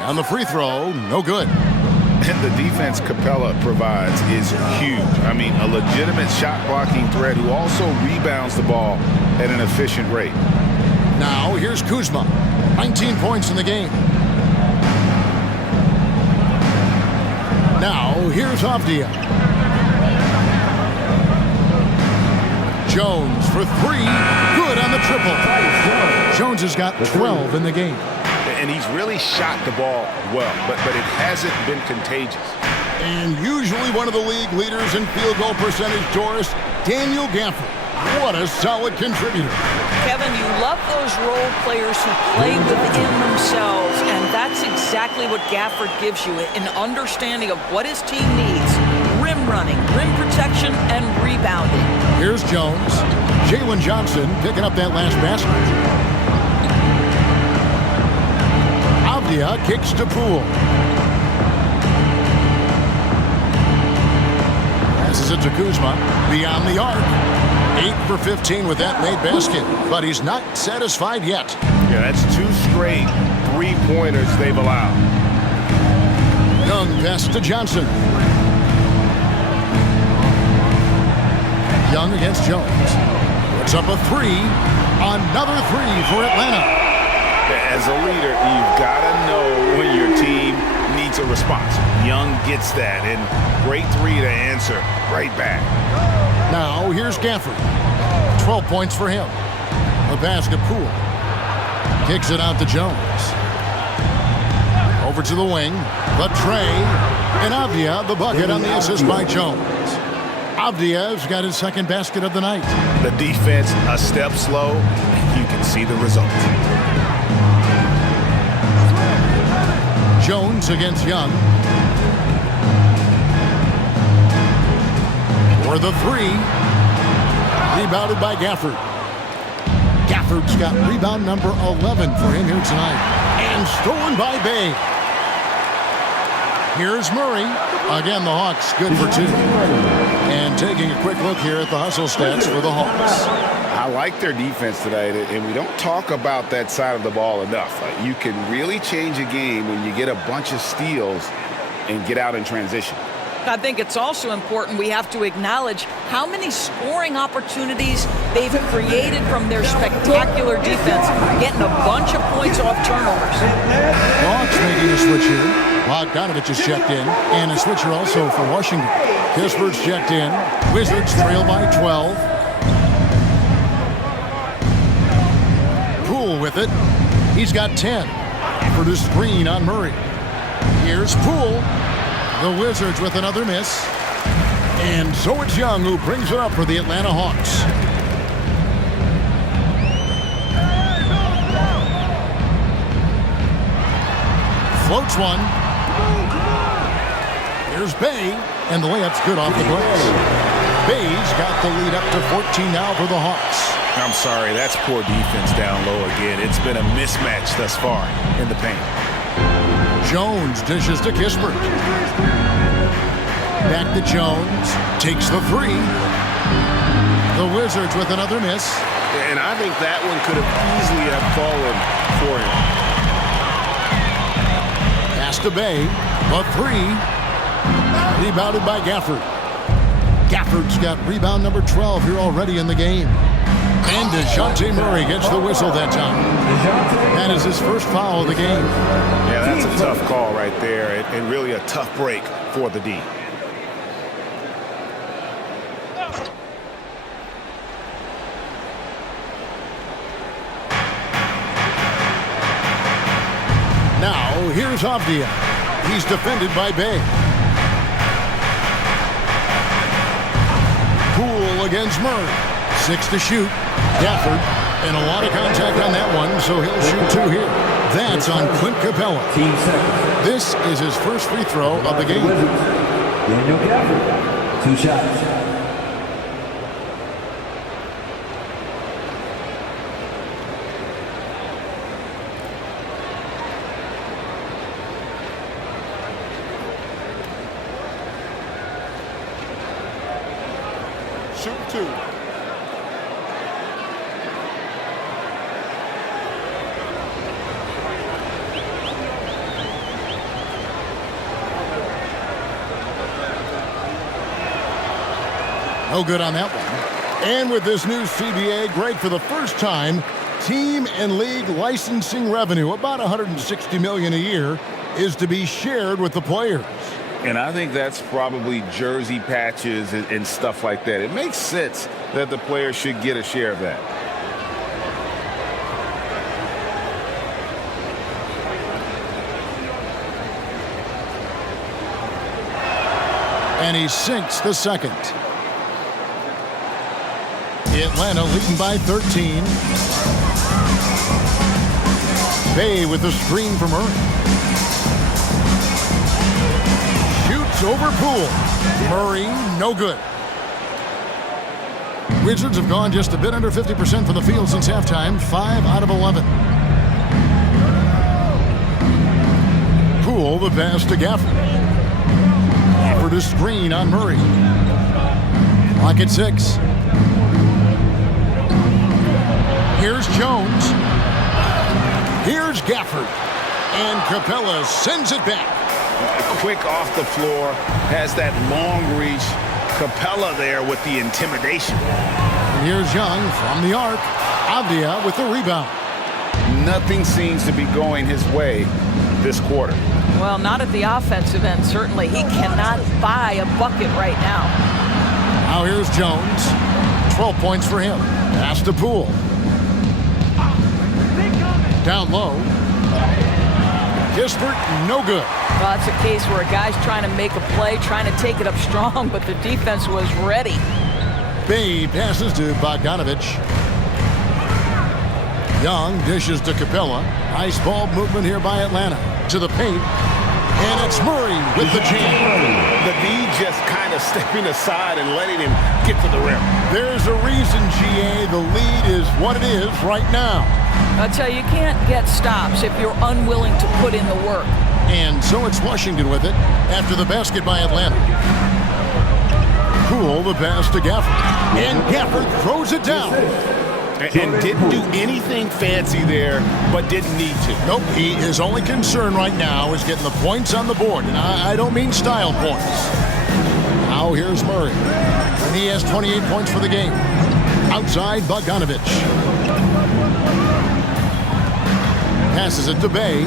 On the free throw, no good. And the defense Capella provides is huge. I mean, a legitimate shot blocking threat who also rebounds the ball at an efficient rate. Now here's Kuzma. 19 points in the game. Now here's Avdia. Jones for 3. Good on the triple. Jones has got 12 in the game. And he's really shot the ball well, but it hasn't been contagious. And usually one of the league leaders in field goal percentage, Doris, Daniel Gafford. What a solid contributor. Kevin, you love those role players who play within themselves, and that's exactly what Gafford gives you, an understanding of what his team needs. Rim running, rim protection, and rebounding. Here's Jones. Jalen Johnson picking up that last basket. Avdia kicks to Poole. Passes it to Kuzma. Beyond the arc. 8 for 15 with that made basket. But he's not satisfied yet. Yeah, that's 2 straight 3-pointers they've allowed. Young pass to Johnson. Young against Jones. Puts up a 3. Another 3 for Atlanta. As a leader, you've got to know when your team needs a response. Young gets that, and great 3 to answer right back. Now here's Gafford. 12 points for him. A basket. Poole. Kicks it out to Jones. Over to the wing. The tray. And Avdia, the bucket on the assist by Jones. Avdia's got his second basket of the night. The defense a step slow. You can see the result. Jones against Young. For the 3. Rebounded by Gafford. Gafford's got rebound number 11 for him here tonight. And stolen by Bay. Here's Murray. Again, the Hawks good for 2. And taking a quick look here at the hustle stats for the Hawks. I like their defense today, and we don't talk about that side of the ball enough. You can really change a game when you get a bunch of steals and get out in transition. I think it's also important we have to acknowledge how many scoring opportunities they've created from their spectacular defense, getting a bunch of points off turnovers. Hawks making a switch here. Bogdanovich is checked in, and a switcher also for Washington. Kispert's checked in. Wizards trail by 12. Poole with it. He's got 10. For the screen on Murray. Here's Poole. The Wizards with another miss. And so it's Young who brings it up for the Atlanta Hawks. Floats one. Here's Bay, and the layup's good off the glass. Bay's got the lead up to 14 now for the Hawks. I'm sorry, that's poor defense down low again. It's been a mismatch thus far in the paint. Jones dishes to Kispert. Back to Jones. Takes the three. The Wizards with another miss. And I think that one could have easily have fallen for him. Pass to Bay. A three. Rebounded by Gafford. Gafford's got rebound number 12 here already in the game. And DeJounte Murray gets the whistle that time. That is his first foul of the game. Yeah, that's a tough call right there, and really a tough break for the D. Now, here's Avdia. He's defended by Bay. Poole against Murray. 6 to shoot. Gafford, and a lot of contact on that one, so he'll shoot 2 here. That's on Clint Capella. This is his first free throw of the game. Daniel Gafford, 2 shots. Shoot 2. No good on that one. And with this new CBA, Greg, for the first time, team and league licensing revenue, about $160 million a year, is to be shared with the players. And I think that's probably jersey patches and stuff like that. It makes sense that the players should get a share of that. And he sinks the second. Atlanta leading by 13. Bay with the screen from Murray. Shoots over Poole. Murray, no good. Wizards have gone just a bit under 50% from the field since halftime. 5 out of 11. Poole, the pass to Gafford. Gafford a screen on Murray. Clock at 6. Here's Jones. Here's Gafford. And Capella sends it back. Quick off the floor. Has that long reach. Capella there with the intimidation. And here's Young from the arc. Avdia with the rebound. Nothing seems to be going his way this quarter. Well, not at the offensive end, certainly. He cannot buy a bucket right now. Now here's Jones. 12 points for him. Pass to Poole. Down low. Kispert, no good. Well, it's a case where a guy's trying to make a play, trying to take it up strong, but the defense was ready. Bay passes to Bogdanovich. Young dishes to Capella. Nice ball movement here by Atlanta. To the paint. And it's Murray with the jam. The D just kind of stepping aside and letting him get to the rim. There's a reason, GA, the lead is what it is right now. I'll tell you, you can't get stops if you're unwilling to put in the work. And so it's Washington with it after the basket by Atlanta. Poole, the pass to Gafford. And Gafford throws it down. And didn't do anything fancy there, but didn't need to. Nope, his only concern right now is getting the points on the board. And I don't mean style points. Now here's Murray. And he has 28 points for the game. Outside, Bogdanovich. Passes it to Bay.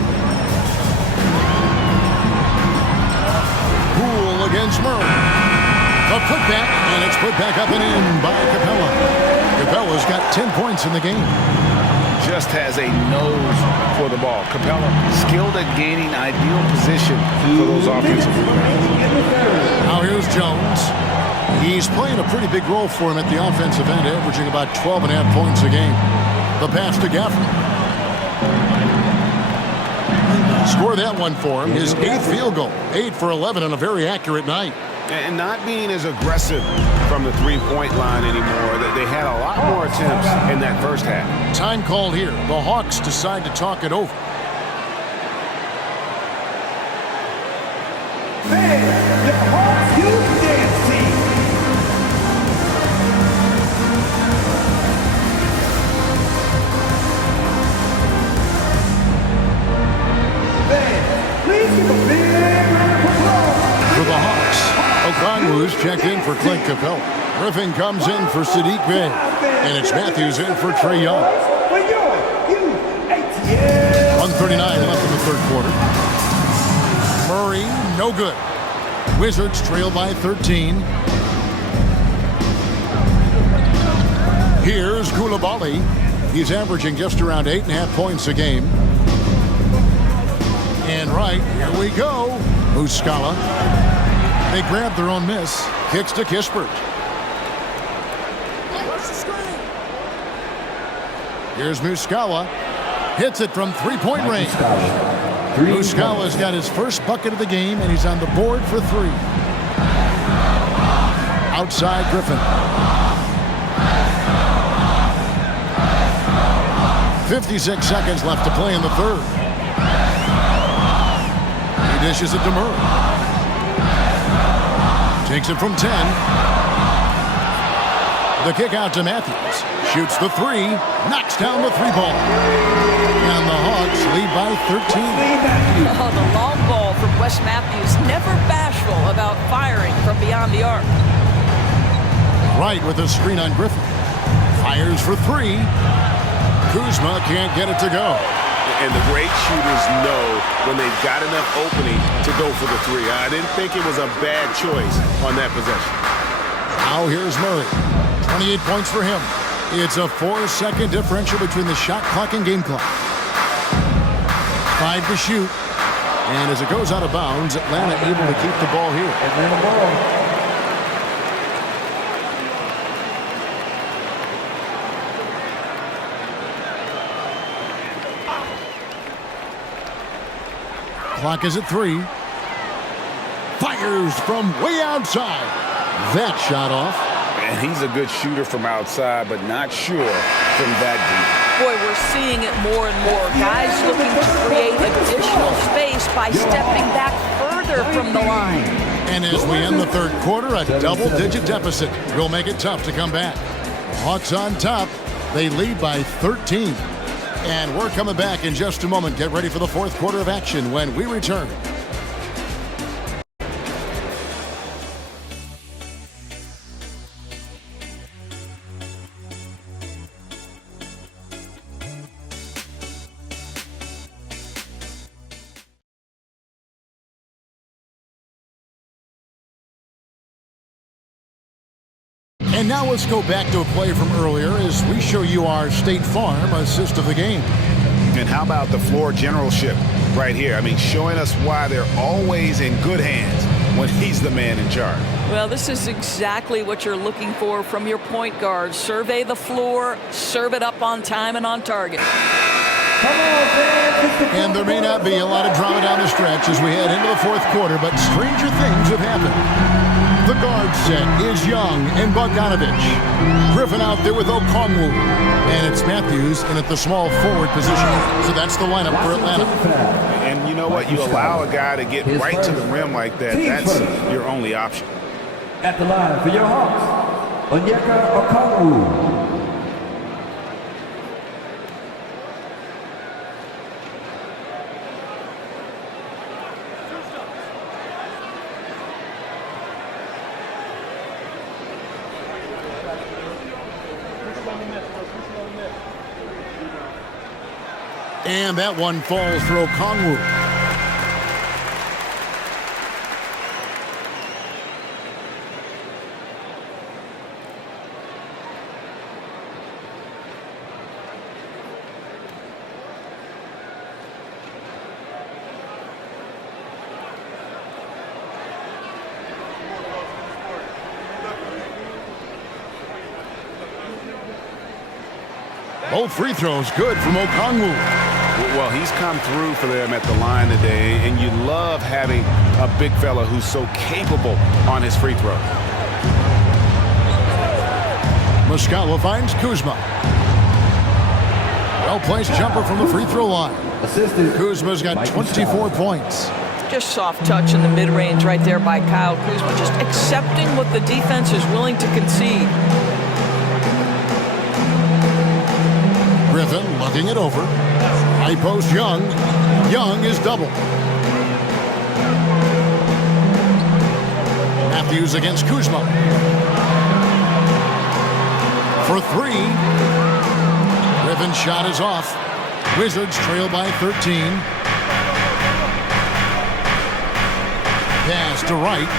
Poole against Murray. A putback, and it's put back up and in by Capella. Capella's got 10 points in the game. Just has a nose for the ball. Capella skilled at gaining ideal position for those offensive rebounds. Now here's Jones. He's playing a pretty big role for him at the offensive end, averaging about 12.5 points a game. The pass to Gaffney. Score that one for him. His 8th field goal. 8 for 11 on a very accurate night. And not being as aggressive from the three-point line anymore. They had a lot more attempts in that first half. Time called here. The Hawks decide to talk it over. Man, the Hawks youth dance team. Man, please give a big round of applause For the Hawks, Okongwu's checked in for Clint Capella. Griffin comes in for Sadiq Bey. And it's Matthews in for Trae Young. for your youth ATL. 1:39 left in the third quarter. Murray, no good. Wizards trail by 13. Here's Coulibaly. He's averaging just around 8.5 points a game. And right, here we go. Muscala. They grab their own miss. Kicks to Kispert. Here's Muscala. Hits it from three-point range. Muscala's got his first bucket of the game, and he's on the board for 3. Outside Griffin. 56 seconds left to play in the third. He dishes it to Murray. Takes it from 10. The kick out to Matthews. Shoots the 3. Knocks down the 3-ball. And the Hawks lead by 13. Oh, the long ball from Wes Matthews. Never bashful about firing from beyond the arc. Right with a screen on Griffin. Fires for 3. Kuzma can't get it to go. And the great shooters know when they've got enough opening to go for the 3. I didn't think it was a bad choice on that possession. Now here's Murray. 28 points for him. It's a 4-second differential between the shot clock and game clock. 5 to shoot. And as it goes out of bounds, Atlanta able to keep the ball here. Atlanta ball. Clock is at 3. Fires from way outside. That shot off. And he's a good shooter from outside, but not sure from that deep. Boy, we're seeing it more and more. Guys looking to create additional space by stepping back further from the line. And as we end the third quarter, a double-digit deficit will make it tough to come back. Hawks on top. They lead by 13. And we're coming back in just a moment. Get ready for the fourth quarter of action when we return. And now let's go back to a play from earlier as we show you our State Farm assist of the game. And how about the floor generalship right here? I mean, showing us why they're always in good hands when he's the man in charge. Well, this is exactly what you're looking for from your point guard. Survey the floor, serve it up on time and on target. And there may not be a lot of drama down the stretch as we head into the fourth quarter, but stranger things have happened. The guard set is Young and Bogdanovich. Griffin out there with Okongwu. And it's Matthews in at the small forward position. So that's the lineup for Atlanta. And you know what? You allow a guy to get right to the rim like that. That's your only option. At the line for your Hawks, Onyeka Okongwu. And that one falls for Okongwu. Both free throws good from Okongwu. Well, he's come through for them at the line today, and you love having a big fella who's so capable on his free throw. Muscala finds Kuzma. Well-placed jumper from the free throw line. Assistant. Kuzma's got 24 points. Just soft touch in the mid-range right there by Kyle Kuzma. Just accepting what the defense is willing to concede. Griffin looking it over. High post Young. Young is double. Matthews against Kuzma. For three. Griffin's shot is off. Wizards trail by 13. Pass to Wright.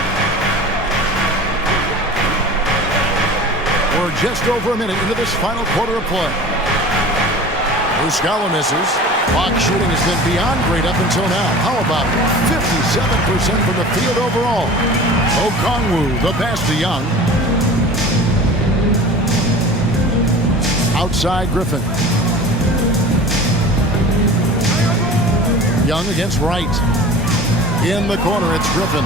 We're just over a minute into this final quarter of play. Muscala misses. Hawks shooting has been beyond great up until now. How about 57% from the field overall? Okongwu, the pass to Young. Outside Griffin. Young against Wright. In the corner, it's Griffin.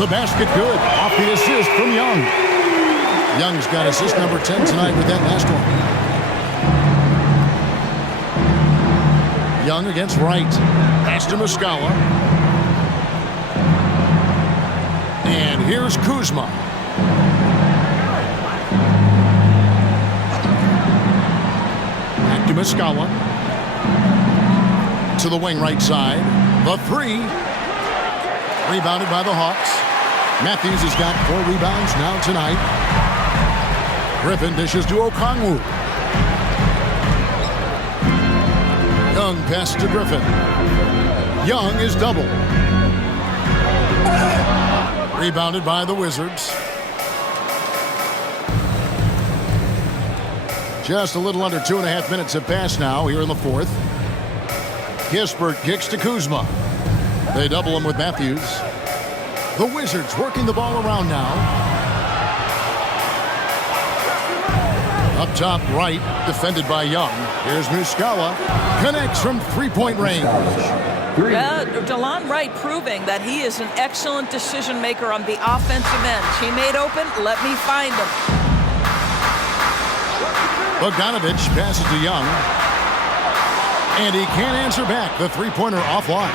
The basket good. Off the assist from Young. Young's got assist number 10 tonight with that last one. Young against Wright. Pass to Muscala. And here's Kuzma. Back to Muscala. To the wing right side. The three. Rebounded by the Hawks. Matthews has got 4 rebounds now tonight. Griffin dishes to Okongwu. Young pass to Griffin. Young is double. Rebounded by the Wizards. Just a little under 2.5 minutes have passed now here in the fourth. Kispert kicks to Kuzma. They double him with Matthews. The Wizards working the ball around now. Up top right, defended by Young. Here's Muscala. Connects from three-point range. DeLon Wright proving that he is an excellent decision maker on the offensive end. Teammate open, let me find him. Bogdanovich passes to Young. And he can't answer back. The three-pointer offline.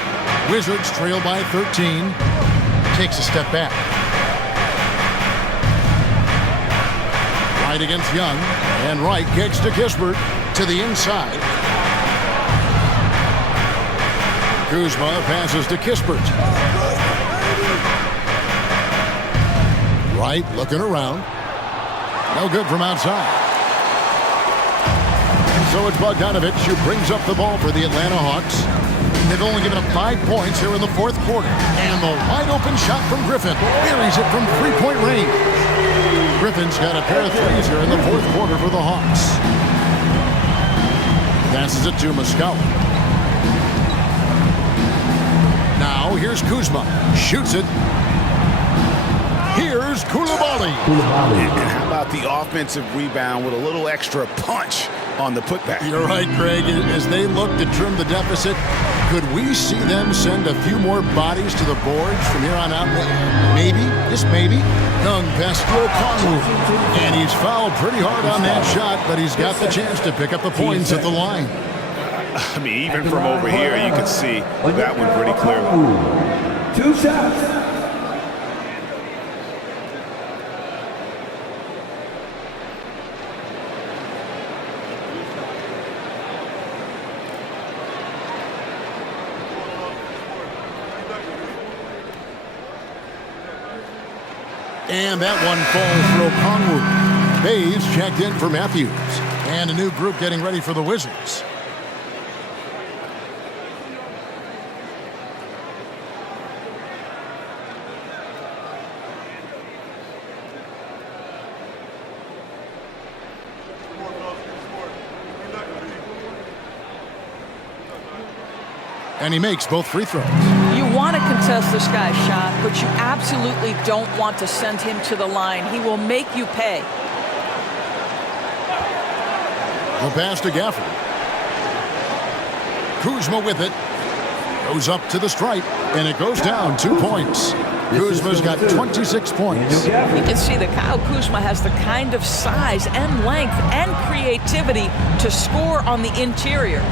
Wizards trail by 13. Takes a step back. Wright against Young. And Wright kicks to Kispert to the inside. Kuzma passes to Kispert. Wright looking around. No good from outside. So it's Bogdanovich who brings up the ball for the Atlanta Hawks. They've only given up 5 points here in the fourth quarter. And the wide open shot from Griffin. Buries it from three-point range. Griffin's got a pair of threes here in the fourth quarter for the Hawks. Passes it to Muscala. Now here's Kuzma. Shoots it. Here's Koulibaly. And how about the offensive rebound with a little extra punch on the putback? You're right, Greg. As they look to trim the deficit, could we see them send a few more bodies to the boards from here on out? Maybe, just maybe. Young pass to Okongwu. And he's fouled pretty hard on that shot, but he's got the chance to pick up the points at the line. I mean, even from over here, you can see that one pretty clearly. 2 shots. And that one falls for Okongwu. Bays checked in for Matthews. And a new group getting ready for the Wizards. And he makes both free throws. You want to contest this guy's shot, but you absolutely don't want to send him to the line. He will make you pay. The pass to Gafford. Kuzma with it. Goes up to the stripe, and it goes down 2 points. Kuzma's got 26 points. You can see that Kyle Kuzma has the kind of size and length and creativity to score on the interior.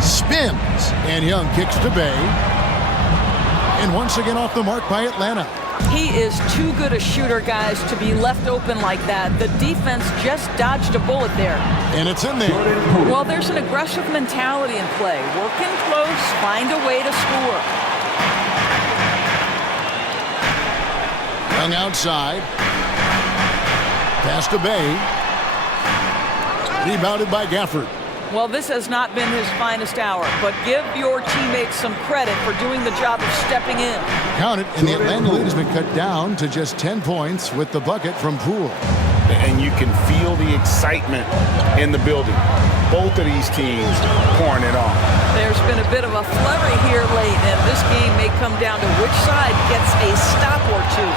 Spins, and Young kicks to Bay. And once again off the mark by Atlanta. He is too good a shooter, guys, to be left open like that. The defense just dodged a bullet there. And it's in there. Well, there's an aggressive mentality in play. Working close, find a way to score. Young outside. Pass to Bay. Rebounded by Gafford. Well, this has not been his finest hour, but give your teammates some credit for doing the job of stepping in. Count it, and the Atlanta lead has been cut down to just 10 points with the bucket from Poole. And you can feel the excitement in the building. Both of these teams pouring it on. There's been a bit of a flurry here late, and this game may come down to which side gets a stop or two.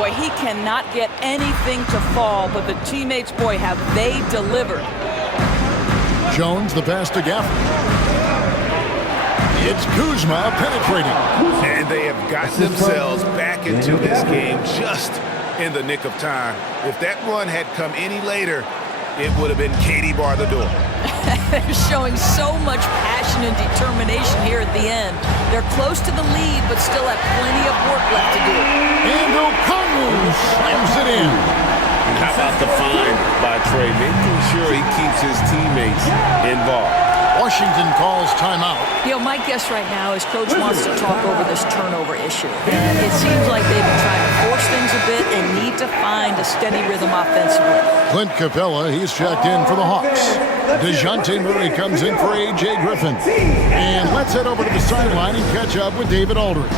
Boy, he cannot get anything to fall, but the teammates, boy, have they delivered. Jones, the pass to Gafford. It's Kuzma penetrating. And they have gotten themselves back into this game just in the nick of time. If that run had come any later, it would have been Katie bar the door. They're showing so much passion and determination here at the end. They're close to the lead, but still have plenty of work left to do. And O'Connell slams it in. How about the find by Trey, making sure he keeps his teammates involved. Washington calls timeout. You know, my guess right now is Coach wants to talk over this turnover issue. And it seems like they've been trying to force things a bit and need to find a steady rhythm offensively. Clint Capella, he's checked in for the Hawks. DeJounte Murray comes in for A.J. Griffin. And let's head over to the sideline and catch up with David Aldridge.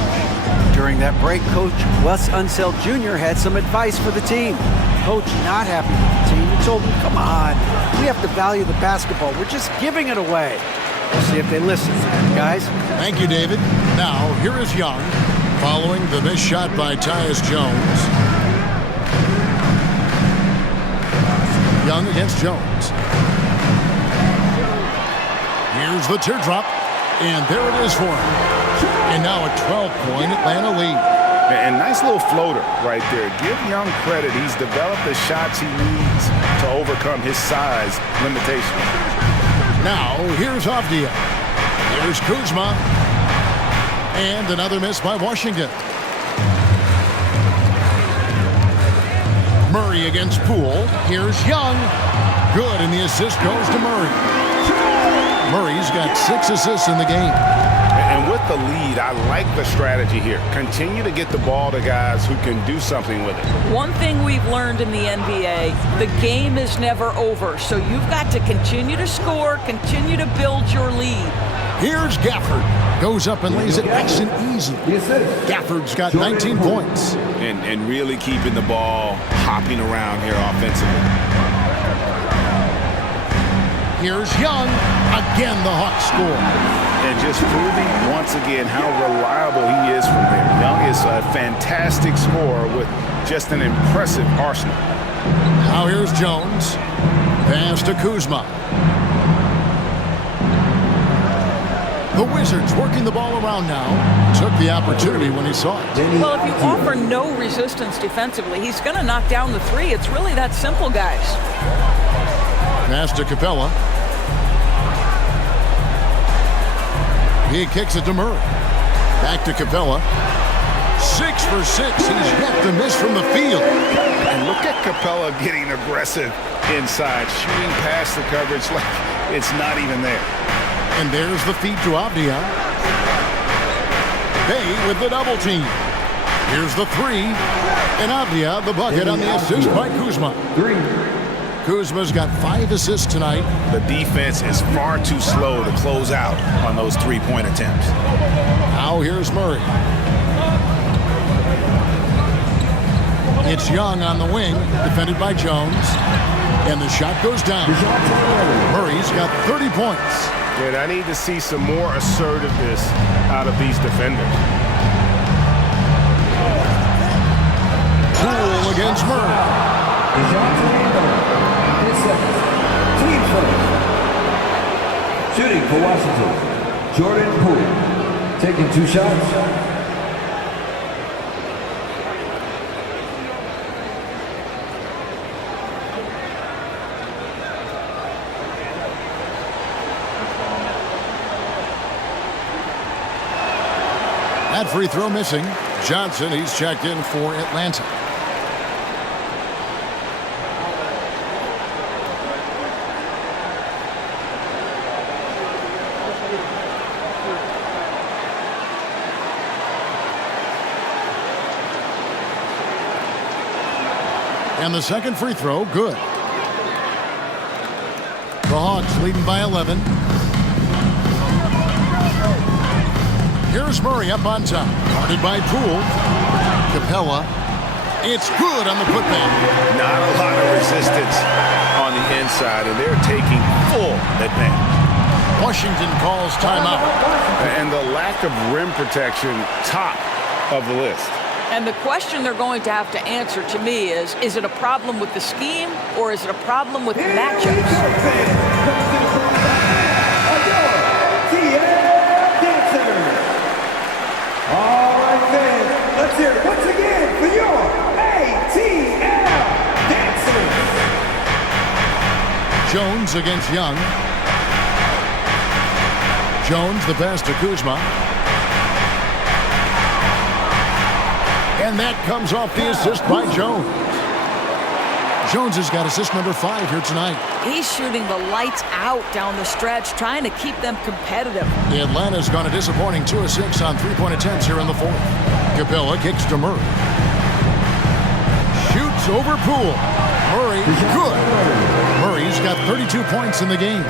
During that break, Coach Wes Unseld Jr. had some advice for the team. Coach not happy with the team. He told them, come on, we have to value the basketball. We're just giving it away. We'll see if they listen, guys. Thank you, David. Now, here is Young, following the missed shot by Tyus Jones. Young against Jones. Here's the teardrop, and there it is for him. And now a 12-point Atlanta lead. And nice little floater right there. Give Young credit. He's developed the shots he needs to overcome his size limitations. Now, here's Avdia. Here's Kuzma. And another miss by Washington. Murray against Poole. Here's Young. Good, and the assist goes to Murray. Murray's got 6 assists in the game. And with the lead, I like the strategy here. Continue to get the ball to guys who can do something with it. One thing we've learned in the NBA, the game is never over. So you've got to continue to score, continue to build your lead. Here's Gafford. Goes up and lays it nice and easy. Gafford's got 19 points. And really keeping the ball hopping around here offensively. Here's Young. Again, the Hawks score. And just proving once again how reliable he is from there. Young is a fantastic scorer with just an impressive arsenal. Now here's Jones. Pass to Kuzma. The Wizards working the ball around now. Took the opportunity when he saw it. Well, if you offer no resistance defensively, he's going to knock down the three. It's really that simple, guys. Pass to Capella. He kicks it to Murray. Back to Capella. 6 for 6. He's yet to miss from the field. And look at Capella getting aggressive inside, shooting past the coverage like it's not even there. And there's the feed to Avdia. Bay with the double team. Here's the 3. And Avdia, the bucket on the assist by Kuzma. Kuzma's got 5 assists tonight. The defense is far too slow to close out on those three-point attempts. Now here's Murray. It's Young on the wing, defended by Jones. And the shot goes down. Murray's got 30 points. And I need to see some more assertiveness out of these defenders. Poole against Murray. Team first. Shooting for Washington, Jordan Poole. Taking 2 shots. That free throw missing. Johnson, he's checked in for Atlanta. And the second free throw, good. The Hawks leading by 11. Here's Murray up on top. Guarded by Poole. Capella. It's good on the putback. Not a lot of resistance on the inside, and they're taking full advantage. Washington calls timeout. And the lack of rim protection, top of the list. And the question they're going to have to answer to me is it a problem with the scheme or is it a problem with matchups? All right, fans, let's hear it once again for your ATL dancers. Jones against Young. Jones, the pass to Kuzma. And that comes off the assist by Jones. Jones has got assist number 5 here tonight. He's shooting the lights out down the stretch, trying to keep them competitive. Atlanta's gone a disappointing 2 of 6 on 3-point attempts here in the 4th. Capella kicks to Murray. Shoots over Poole. Murray, good. Murray's got 32 points in the game.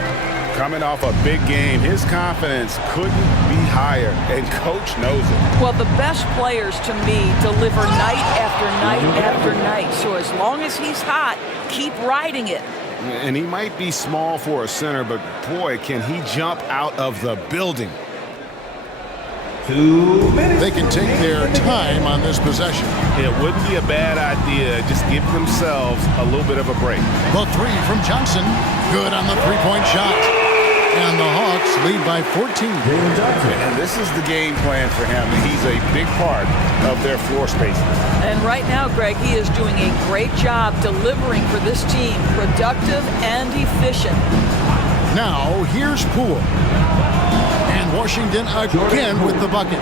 Coming off a big game, his confidence couldn't be higher, and coach knows it. Well, the best players to me deliver night after night after night. So as long as he's hot, keep riding it. And he might be small for a center, but boy, can he jump out of the building. 2 minutes. They can take their time on this possession. It wouldn't be a bad idea. Just give themselves a little bit of a break. The 3 from Johnson. Good on the 3-point shot. And the Hawks lead by 14. And this is the game plan for him. He's a big part of their floor spacing. And right now, Greg, he is doing a great job delivering for this team. Productive and efficient. Now, here's Poole. And Washington again with the bucket.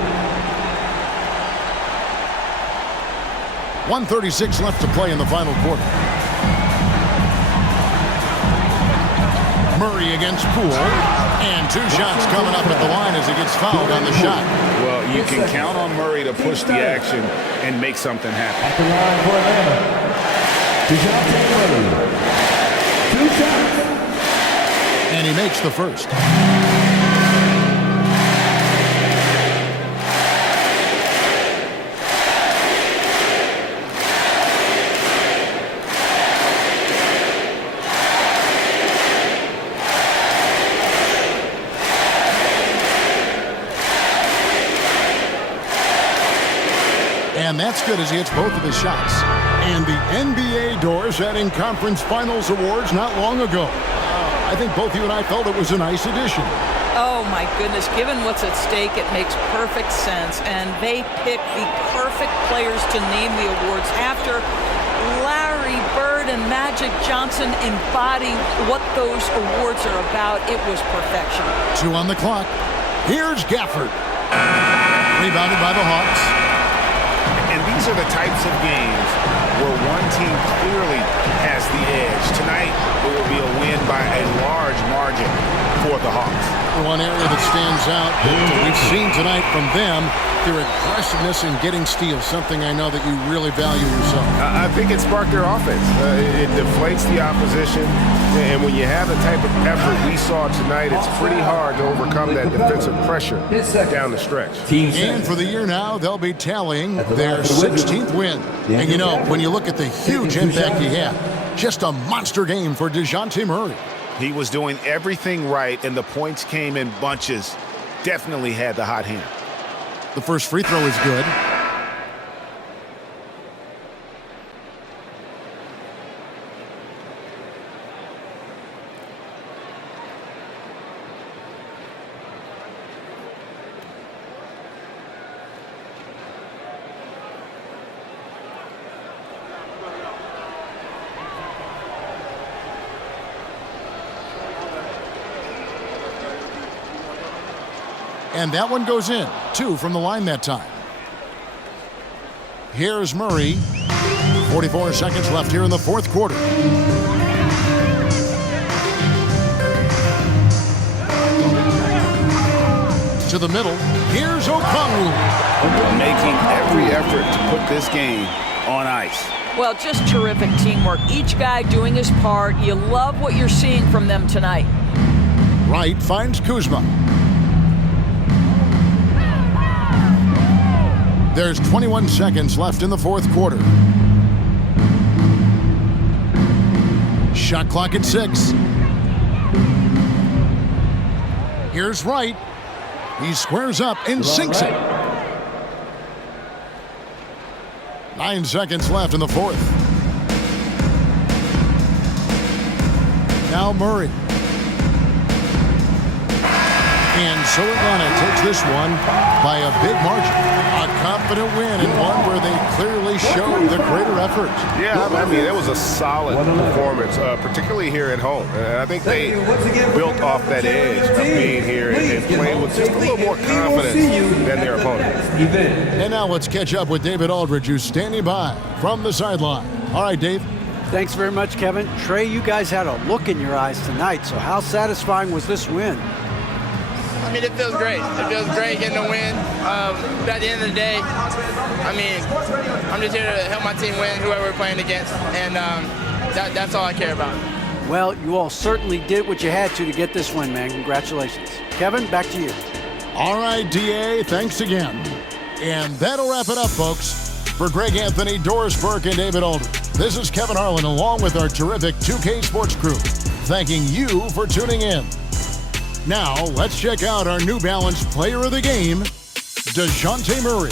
1:36 left to play in the final quarter. Murray against Poole. And 2 shots coming up at the line as he gets fouled on the shot. Well, you can count on Murray to push the action and make something happen. At the line for Atlanta, 2 shots. And he makes the first. And that's good as he hits both of his shots. And the NBA doors adding conference finals awards not long ago. I think both you and I felt it was a nice addition. Oh, my goodness. Given what's at stake, it makes perfect sense. And they picked the perfect players to name the awards after. Larry Bird and Magic Johnson embody what those awards are about. It was perfection. 2 on the clock. Here's Gafford. Rebounded by the Hawks. And these are the types of games where one team clearly has the edge. Tonight, it will be a win by a large margin for the Hawks. One area that stands out that we've seen tonight from them, their aggressiveness in getting steals, something I know that you really value yourself. I think it sparked their offense. It deflates the opposition. And when you have the type of effort we saw tonight, it's pretty hard to overcome that defensive pressure down the stretch. And for the year now, they'll be tallying their 16th win. And you know, when you look at the huge impact he had, just a monster game for DeJounte Murray. He was doing everything right, and the points came in bunches. Definitely had the hot hand. The first free throw is good. And that one goes in. 2 from the line that time. Here's Murray. 44 seconds left here in the fourth quarter. To the middle. Here's Okongwu. Making every effort to put this game on ice. Well, just terrific teamwork. Each guy doing his part. You love what you're seeing from them tonight. Wright finds Kuzma. There's 21 seconds left in the fourth quarter. Shot clock at 6. Here's Wright. He squares up and sinks it. 9 seconds left in the fourth. Now Murray. And so Atlanta takes this one by a big margin. A confident win and one where they clearly showed the greater effort. Yeah, I mean, that was a solid performance, particularly here at home. And I think they built off that edge of being here and playing with just a little more confidence than their opponent. And now let's catch up with David Aldridge, who's standing by from the sideline. All right, Dave. Thanks very much, Kevin. Trey, you guys had a look in your eyes tonight, so how satisfying was this win? I mean, it feels great. It feels great getting a win. But at the end of the day, I mean, I'm just here to help my team win, whoever we're playing against, and that's all I care about. Well, you all certainly did what you had to get this win, man. Congratulations. Kevin, back to you. All right, DA, thanks again. And that'll wrap it up, folks. For Greg Anthony, Doris Burke, and David Aldridge, this is Kevin Harlan along with our terrific 2K Sports crew, thanking you for tuning in. Now, let's check out our New Balance Player of the Game, DeJounte Murray.